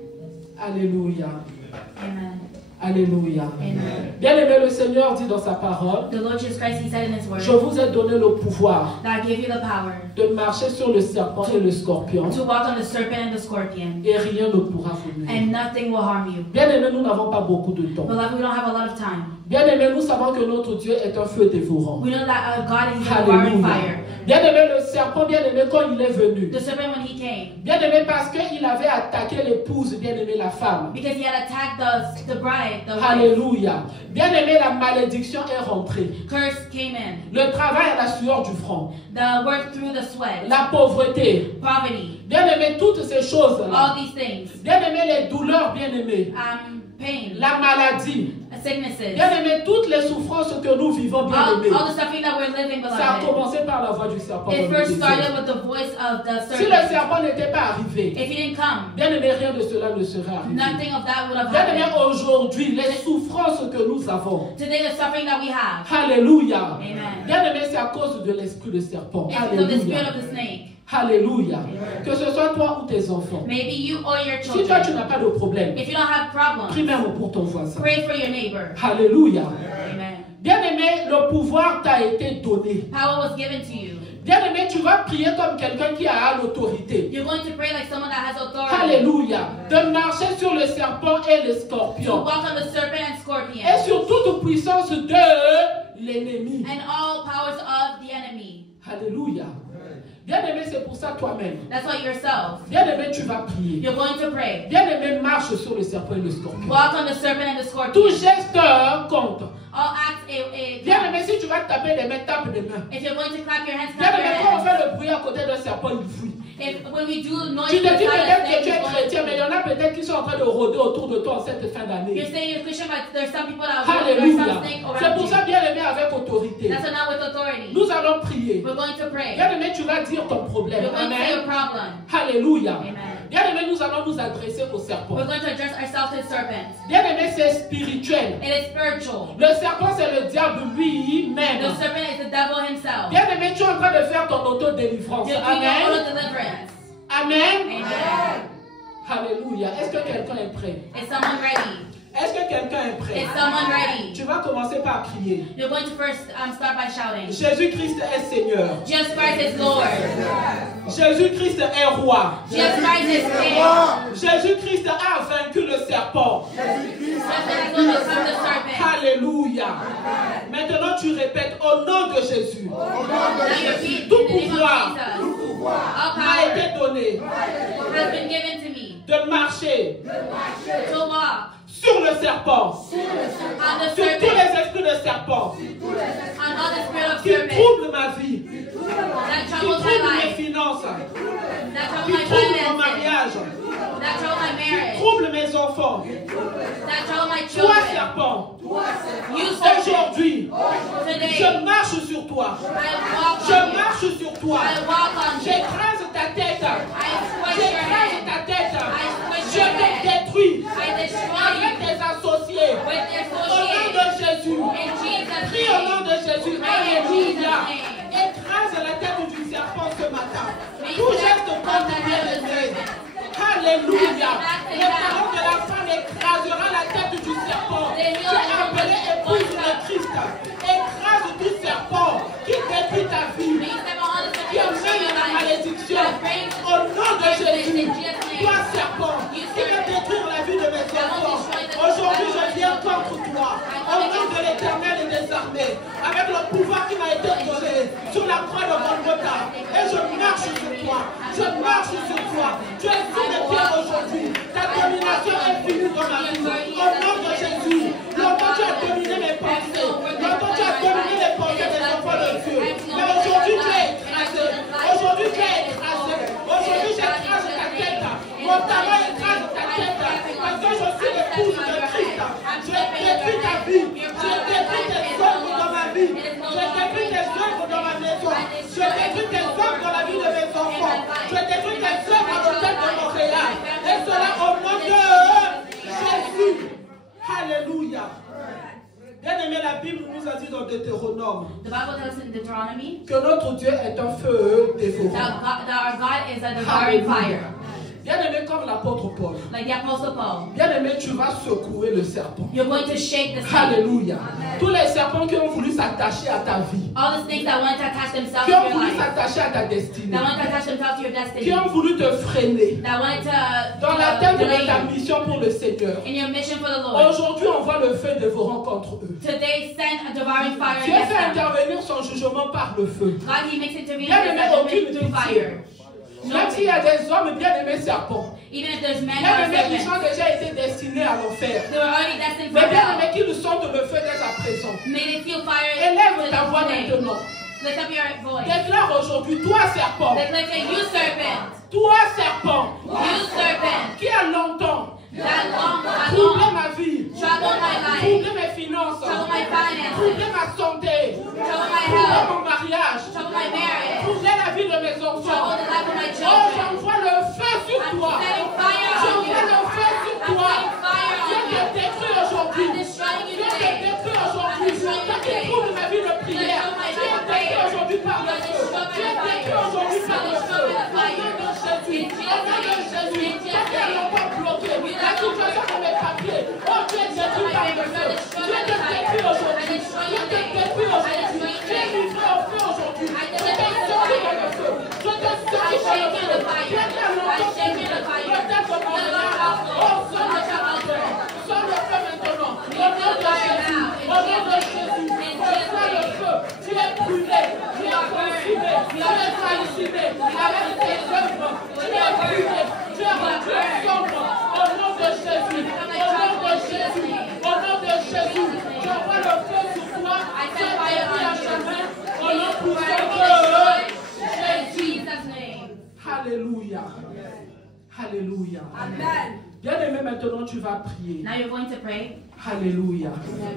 Alléluia. Amen. Alléluia. Amen. Bien-aimé, le Seigneur dit dans sa parole, The Lord Jesus Christ, He said in His word, je vous ai donné le pouvoir that I give you the power de marcher sur le serpent et le scorpion to walk on the serpent and the scorpion, et rien ne pourra vous nuire. and nothing will harm you. Bien-aimé, nous n'avons pas beaucoup de temps. Beloved, we don't have a lot of time. Bien-aimé, nous savons que notre Dieu est un feu dévorant. We know that God is a devouring Alléluia. fire. Bien-aimé, le serpent, bien-aimé, quand il est venu, The serpent, when he came, bien-aimé, parce qu'il avait attaqué l'épouse, bien-aimé, la la femme. because he had attacked the bride, the wife. Alléluia. Bien-aimé, la malédiction est rentrée. Curse came in. Le travail à la sueur du front. The work through the sweat. La pauvreté. Poverty. Bien-aimé, toutes ces choses-là. All these things. Bien-aimé, les douleurs, bien-aimé. Pain. La maladie. Sicknesses. Bien-aimé, toutes les souffrances que nous vivons, bien-aimé. All the suffering that we're living, Ça a beloved. commencé par la voix du serpent. It first started with the voice of the Si le serpent. serpent n'était pas arrivé, If he didn't come, bien-aimé, rien de cela ne serait arrivé. nothing of that would have Bien-aimé, happened. aujourd'hui, les souffrances que nous avons. Today, the suffering that we have, Alléluia. Amen. Bien-aimé, c'est à cause de l'esprit de serpent. is of the spirit Alléluia. of the snake. Alléluia. Que ce soit toi ou tes enfants. Maybe you or your Si toi, tu children. n'as pas de problème, If you don't have problems, prie même pour ton voisin. pray for your neighbor. Alléluia. Amen. Bien-aimé, le pouvoir t'a été donné. Power was given to you. Bien-aimé, tu vas prier comme quelqu'un qui a l'autorité. You're going to pray like someone that has authority. Alléluia. De marcher sur le serpent et le To scorpion. walk on the serpent and Et scorpion. sur toute puissance de l'ennemi. And all powers of the enemy. Alléluia. Bien-aimé, c'est pour ça toi-même. That's why yourself. Bien-aimé, tu vas prier. You're going to pray. Bien-aimé, marche sur le serpent et le scorpion. Walk on the serpent and the Tout scorpion. geste compte. All acts Bien-aimé, si tu vas te taper des mains, tape des mains. If you're going to clap your hands, clap your Bien-aimé, quand on hands. fait le bruit à côté d'un serpent, il fuit. When we do noise, Tu te dis inside peut-être a que tu es snake, chrétien, mais il y en a peut-être qui sont en train de rôder autour de toi en cette fin you're d'année. saying you're Christian, but there's some people that are there's Alléluia. some snake C'est around pour you. ça, bien-aimé, avec autorité. That's not with authority. Nous allons prier. We're going to pray. Bien-aimé, tu vas dire ton problème. You're going to say your Amen. problem. Alléluia. Amen. Bien-aimé, nous allons nous adresser au serpent. We're going to address ourselves to the serpent. Bien-aimé, c'est spirituel. It is spiritual. Le serpent, c'est le diable lui-même. The serpent is the devil himself. Bien-aimé, tu es en train de faire ton auto-délivrance. You're doing your Amen. own deliverance. Amen. Amen. Alléluia. Est-ce que quelqu'un est prêt? Is someone ready? Est-ce que quelqu'un est prêt? Is someone ready? Tu vas commencer par crier. You're going to first start by shouting. Jésus-Christ est Seigneur. Jesus Christ is Lord. Jésus-Christ est roi. Jesus Christ is King. Jésus-Christ a vaincu le serpent. Jesus Christ is going to overcome the serpent. Alléluia. Maintenant, tu répètes au nom de Jésus. Now you repeat in Tout the name pouvoir of Jesus. All m'a power été donné has been given to me de marcher to walk sur le serpent, on the sur tous serpent, les esprits de serpent on all the spirit of qui serpent troublent ma vie, that qui troubles my troublent mes life, finances, that troubles qui my troublent mon finances, mariage, that troubles my qui marriage, troublent mes enfants. that troubles my Toi, children. serpent, You serpent, aujourd'hui, today je marche sur toi. I walk Je on you. marche sur toi. I walk on you. J'écrase ta tête. I squish your J'écrase head. ta tête. I squish Je your te head. détruis I destroy avec you tes associés. with your Au nom de associates. Jésus. In Jesus' Prie au nom name. de Jésus. Pray in Alléluia. Jesus' name. Écrase la tête du serpent ce matin. May Tout you geste step contre on the head of the bien-aimé. serpent. Alléluia. Le parent de la femme écrasera la tête du serpent. Tu es appelé épouse de Christ. Écrase tout serpent qui détruit ta vie. May you step on the Qui serpent amène of la your life. malédiction. That brings Au nom de Jésus. in Jesus' name. Toi, serpent, qui veut détruire la vie de mes enfants. Aujourd'hui, je viens contre toi. Au nom de l'Éternel et des armées. Avec le pouvoir qui m'a été donné sur la croix de Golgotha. Et je marche sur toi. Je marche sur toi. Tu es sous mes pieds aujourd'hui. Ta domination est finie dans ma vie. Au nom de Jésus. Longtemps tu as dominé mes pensées. Longtemps tu as dominé les pensées des enfants de Dieu. Mais aujourd'hui tu es écrasé. Aujourd'hui tu es écrasé. Aujourd'hui j'écrase ta tête. Mon talent écrase ta tête. Parce que je suis l'épouse de Christ. Je détruis ta vie. Je détruis tes œuvres dans ma vie. Je détruis tes œuvres dans ma maison. Je détruis tes œuvres dans la vie de mes enfants. Je détruis tes œuvres à l'hôtel de Montréal. Et cela au nom de Jésus. Alléluia. Bien-aimé, la Bible nous a dit dans Deutéronome The Bible tells us in Deuteronomy que notre Dieu est un feu dévorant. that our God is a devouring fire. Bien-aimé, comme l'apôtre Paul. Like the Apostle Paul. Bien-aimé, tu vas secouer le serpent. You're going to shake the snake. Alléluia. Tous les serpents qui ont voulu s'attacher à ta vie, All the snakes that want to attach themselves qui to ont your voulu life, s'attacher à ta destinée, that want to attach themselves to your destiny, qui ont voulu te freiner that wanted to dans l'atteinte delay de ta you mission pour le Seigneur. in your mission for the Lord. Aujourd'hui, on voit le feu dévorant contre eux. Today, send a devouring fire Dieu fait against them. intervenir son jugement par le feu. God, He makes intervene Bien-aimé, against them aucune through pitié. fire. Même s'il y a des hommes bien-aimés serpents, Even if there's men or bien-aimés qui serpents, ont déjà été destinés à l'enfer, they were already destined for mais hell. bien-aimés qui nous sont de le feu dès à présent. May they feel fire Élève to ta voix today. maintenant. Lift up your voice. Déclare aujourd'hui, toi serpent, Declare to you serpent, toi serpent, you serpent, qui a longtemps that long, troublé ma vie, trouble my life, troublé mes finances, trouble my finances, troublé ma santé, trouble my troublé health, mon mariage, trouble my marriage, troublé la vie de mes enfants. trouble the life of my Oh, children. j'envoie le feu sur I'm toi. setting fire on you. J'envoie le feu sur I'm toi. setting fire Dieu on te you. détruit aujourd'hui. I'm destroying you Dieu te today. détruit aujourd'hui. Toi qui troubles ma vie de prière. Tu es détruit aujourd'hui par le feu. Tu es détruit aujourd'hui par le feu. Au nom de Jésus. Au nom de Jésus. Toi qui as longtemps bloqué la situation de mes papiers. Oh, tu es détruit par le feu. Dieu te détruit aujourd'hui. Dieu te détruit aujourd'hui. Tu es livré au feu aujourd'hui. Je te sorti dans le feu. Je te sorti dans le feu. Tu es qui as longtemps troublé. Peut-être mon mariage. Oh, sonne le feu maintenant. Sonne le feu maintenant. Au nom de Jésus. Au nom de Jésus. Reçois le feu. Tu es brûlé. Tu es consumé. Tu es calciné. Avec tes œuvres. Tu es brûlé. Tu es rendu sombre. Au nom de Jésus. Au nom de Jésus. Au nom de Jésus. J'envoie le feu sur toi. Tu es détruit à jamais. Au nom puissant de Jésus. Alléluia. Alléluia. Amen. Bien-aimé, maintenant tu vas prier. Now you're going to pray. Alléluia.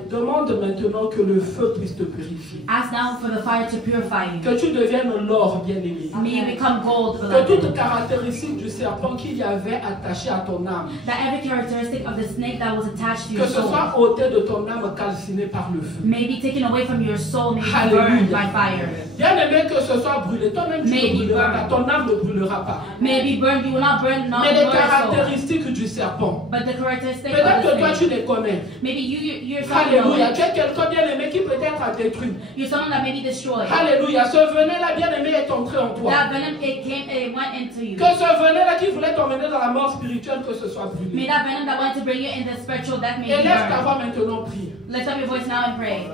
Demande maintenant que le feu puisse te purifier. Ask now for the fire to purify you. Que tu deviennes l'or, bien-aimé. May you become gold, Que beloved. toute caractéristique du serpent qu'il y avait attaché à ton âme, That every characteristic of the snake that was attached to que your ce soul soit ôté de ton âme calcinée par le feu. may be taken away from your soul, may be Hallelujah. burned by fire. Bien-aimé, que ce soit brûlé. Toi-même, tu May ne be brûleras burned. pas. Ton âme ne brûlera pas. May it be burned, you will not burn, not Mais les burn your soul. caractéristiques du serpent, But the characteristic peut-être of que toi, the tu snake, les connais. maybe you yourself know Alléluia. it. Tu es quelqu'un bien-aimé qui peut-être a détruit. You're someone that may be destroyed. Alléluia. Ce venin-là, bien-aimé, est entré en toi. That venom, it went into you. Que ce venin-là qui voulait t'emmener dans la mort spirituelle, que ce soit May brûlé. that venom that wanted to bring you in the spiritual death may be Élève ta burned. voix maintenant, prie. Lift up your voice now and pray.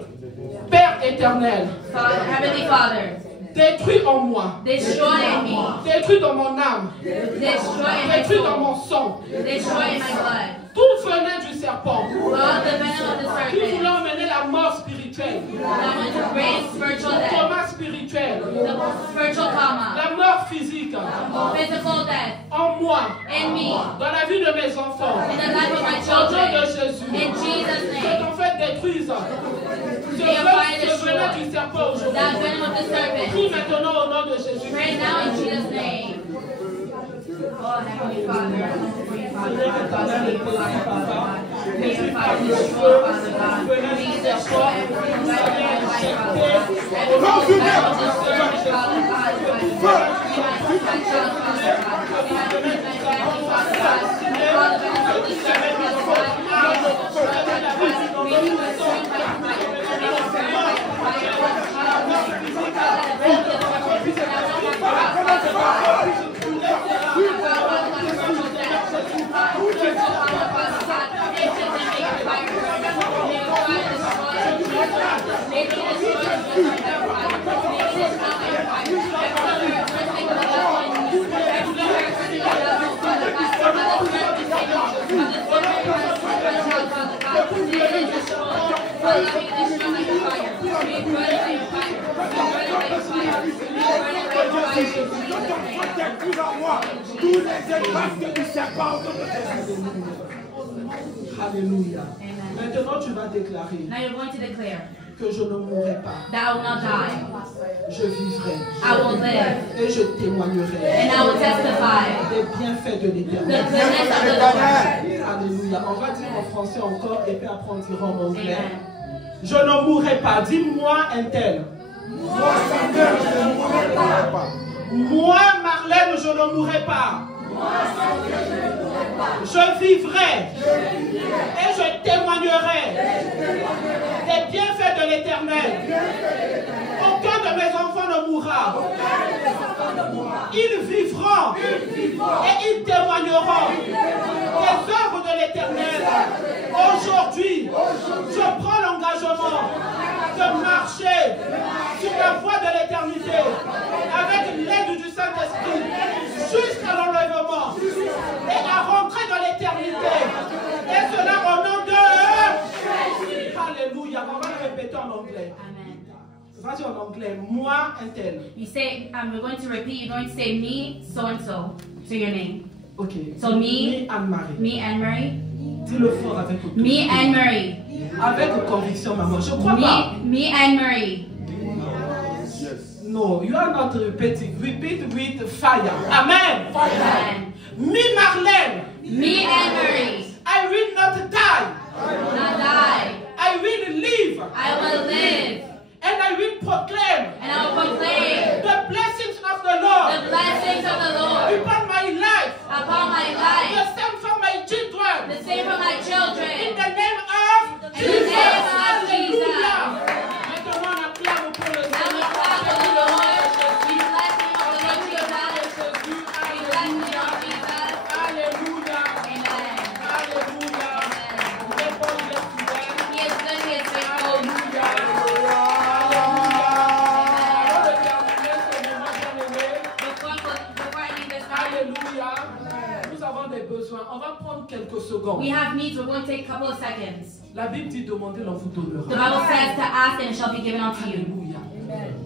Père éternel, Father, Heavenly Father, détruis en moi, destroy in me. détruis dans mon âme, Destroy in my détruis dans soul. mon sang, Destroy in my blood. tout venin du serpent All the venom of the qui voulait serpent emmener la mort spirituelle, that wants to bring spiritual le death. coma spirituel, The spiritual coma. la mort physique Physical death en moi, in me. dans la vie de mes enfants, In the life of my au nom de children. Jésus, In Jesus' que name. ton fait détruise ce venin du serpent aujourd'hui. That venom of the serpent. Prie maintenant au nom de Jésus. Pray now in Jesus' name. Oh, Heavenly Father, I come before you, Father God. God, may your fire, Father God. May your fire destroy, Father God. May you destroy everything that is in my life, Father God. Everything that is disturbing, Father God, in my life. May I touch my child, Father God. May I touch my family, Father God. All the venom of the serpent, Father God. May you destroy, Father God. May you consume by fire. May you burn by fire, Father God. Father, the venom of the serpent that will not cross, Father God. Alléluia. Amen. Maintenant, tu vas déclarer Now you're going to declare que je ne mourrai pas. that I will not die. Je vivrai. I will live. Et je témoignerai And I will testify des bienfaits de the l'Éternel. goodness of the Lord. Alléluia. On va dire en français encore et puis après on dira en anglais. Amen. Je ne mourrai pas. Dis-moi un tel. Moi, Marlène, je ne mourrai pas. Je vivrai et je témoignerai des bienfaits de l'Éternel. Aucun de mes enfants ne mourra. Ils vivront et ils témoigneront des œuvres de l'Éternel. Aujourd'hui, je prends l'engagement de marcher sur la voie de l'éternité avec l'aide du Saint-Esprit. Vas-y en anglais. Moi, un tel. You say, we're going to repeat, you're going to say me, so and so, to your name. Ok. So me, Anne-Marie. Me, Anne-Marie. Dis-le fort avec autorité. Me, Anne-Marie. Avec conviction, maman. Je crois pas. Me, Anne-Marie. Yes. No, you are not repeating. Repeat with fire. Amen. Amen. Me, Marlène. Me, Anne-Marie. I will not die. Not die. I will live. I will live. And I will proclaim And I will proclaim the blessings of the Lord the blessings of the Lord upon my life. upon my The life. same for my children. The same for my In children. the name of In the Jesus. name of Alléluia. Jesus. Maintenant, on acclame pour le Now we Seigneur. clap for the Lord. We Jésus. bless the name of the Lord Jesus. Jésus. We bless the name Alléluia. of Jesus. Alléluia. Amen. Alléluia. Réponds les fidèles. He is good, he is faithful. Alléluia. Alléluia. Avant de terminer ce moment, bien-aimé, Before I leave this time, alléluia, nous avons des besoins. On va prendre quelques secondes. we have needs. We're going to take a couple of seconds. La Bible dit demander, l'on vous The donnera. Bible says to ask and it shall be given unto you. Alléluia.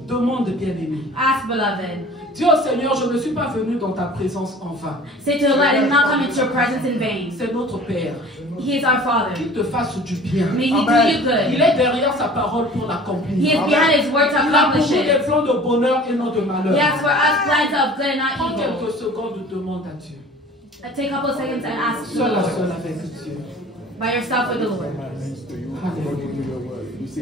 Demande, bien-aimé. Ask, beloved. Dis au Seigneur, je ne suis pas venu dans ta présence en vain. Say to the Lord, I did not come into your presence in vain. C'est notre Père. He is our Father. Qu'il te fasse du bien. May He do Amen. you Il good. est derrière sa parole pour He l'accomplir. is behind His word to Il a pour accomplish nous des it. plans de bonheur et non de He malheur. has for us plans of good and not Prends evil. quelques secondes de demande à Dieu. Take a couple of seconds and ask the Seul à Lord. seul avec Dieu. By yourself with the Lord.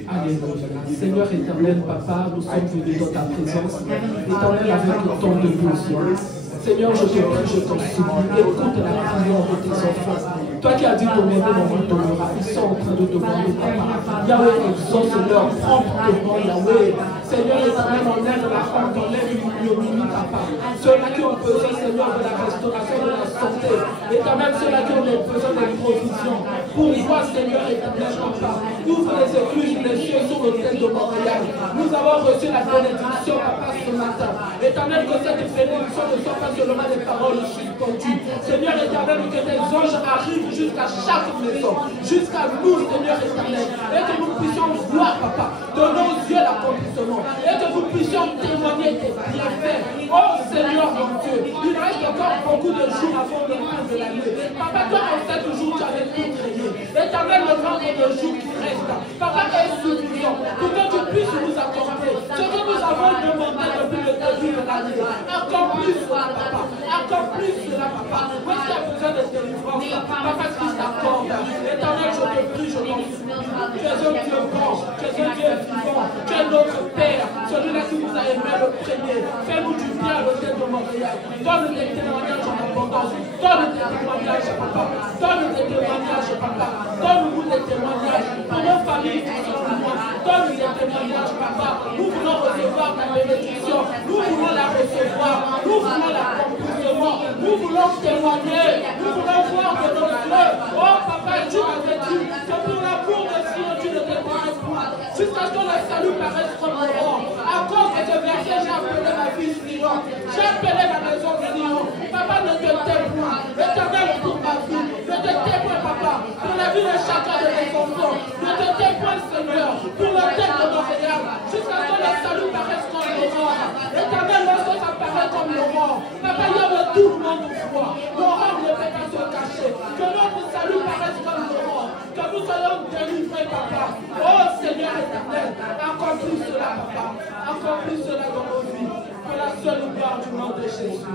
Alléluia. Seigneur éternel, Papa, nous sommes venus dans ta présence. Éternel, avec tant de besoins. Seigneur, je te prie, je t'en supplie, écoute la prière de tes enfants. Toi qui as dit demander, on vous donnera. Ils sont en train de demander, Papa. Yahweh, exauce leur promptement, Yahweh. Seigneur éternel, enlève la femme, enlève l'ignominie, Papa. Ceux-là qui ont besoin, Seigneur, de la restauration de la santé. Éternel, ceux-là qui ont besoin de provisions. Pour toi, Seigneur éternel, Papa. Ouvre les écluses, les cieux sur l'autel de Montréal. Nous avons reçu la bénédiction, Papa, ce matin. Éternel, que cette bénédiction ne soit pas seulement des paroles suspendues. Seigneur éternel, que tes anges arrivent jusqu'à chaque maison, jusqu'à nous, Seigneur éternel, et que nous puissions voir, Papa, de nos yeux l'accomplissement, et que nous puissions témoigner tes bienfaits. Oh Seigneur mon Dieu, il reste encore beaucoup de jours avant le fin de l'année. Papa, toi en 7 jours, tu avais tout créé. Éternel, le nombre de jours qui restent, Papa, est suffisant pour que tu puisses nous accorder ce que nous avons demandé depuis le début de l'année. Accomplis cela, Papa. Accomplis cela, Papa. Où est-ce qu'il y a besoin de délivrance? Papa, qui t'accorde. Éternel, je te prie, je t'en supplie. Tu es un Dieu bon, tu es un Dieu vivant, tu es notre Père, celui-là qui nous a aimé le premier. Fais-nous du bien à l'hôtel de Montréal. Donne des témoignages en abondance. Donne des témoignages, Papa. Donne des témoignages, Papa. Donne-nous des témoignages pour nos familles qui sont loin. Donne des témoignages, Papa. Nous voulons recevoir ta bénédiction. Nous voulons la recevoir. Nous voulons l'accomplissement. Nous voulons témoigner. Nous voulons voir de nos yeux. Oh, Papa, tu m'avais dit que pour l'amour de Sion, tu ne t'épargnes pas. Jusqu'à ce que le salut paraisse comme l'aurore. À cause de ce verset, j'ai appelé ma vie Sion. J'ai appelé ma maison Sion. Papa, ne te tais point. Éternel, pour ma vie. Ne te tais point, Papa. Pour la vie de chacun de mes enfants. Ne te tais point, Seigneur. Pour le thème de Montréal. Jusqu'à ce que le salut paraisse comme l'aurore. Éternel, lorsque ça paraît comme l'aurore. Papa, il y a tout le monde voit. L'aurore ne peut pas se cacher. Que notre salut paraisse comme l'aurore. Que nous soyons délivrés, Papa. Oh Seigneur éternel, accomplis cela, Papa. Accomplis cela dans nos vies. Pour la seule gloire du nom de Jésus.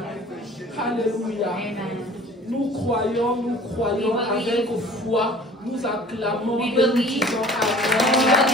Alléluia. Nous croyons avec foi. Nous acclamons et nous disons Amen.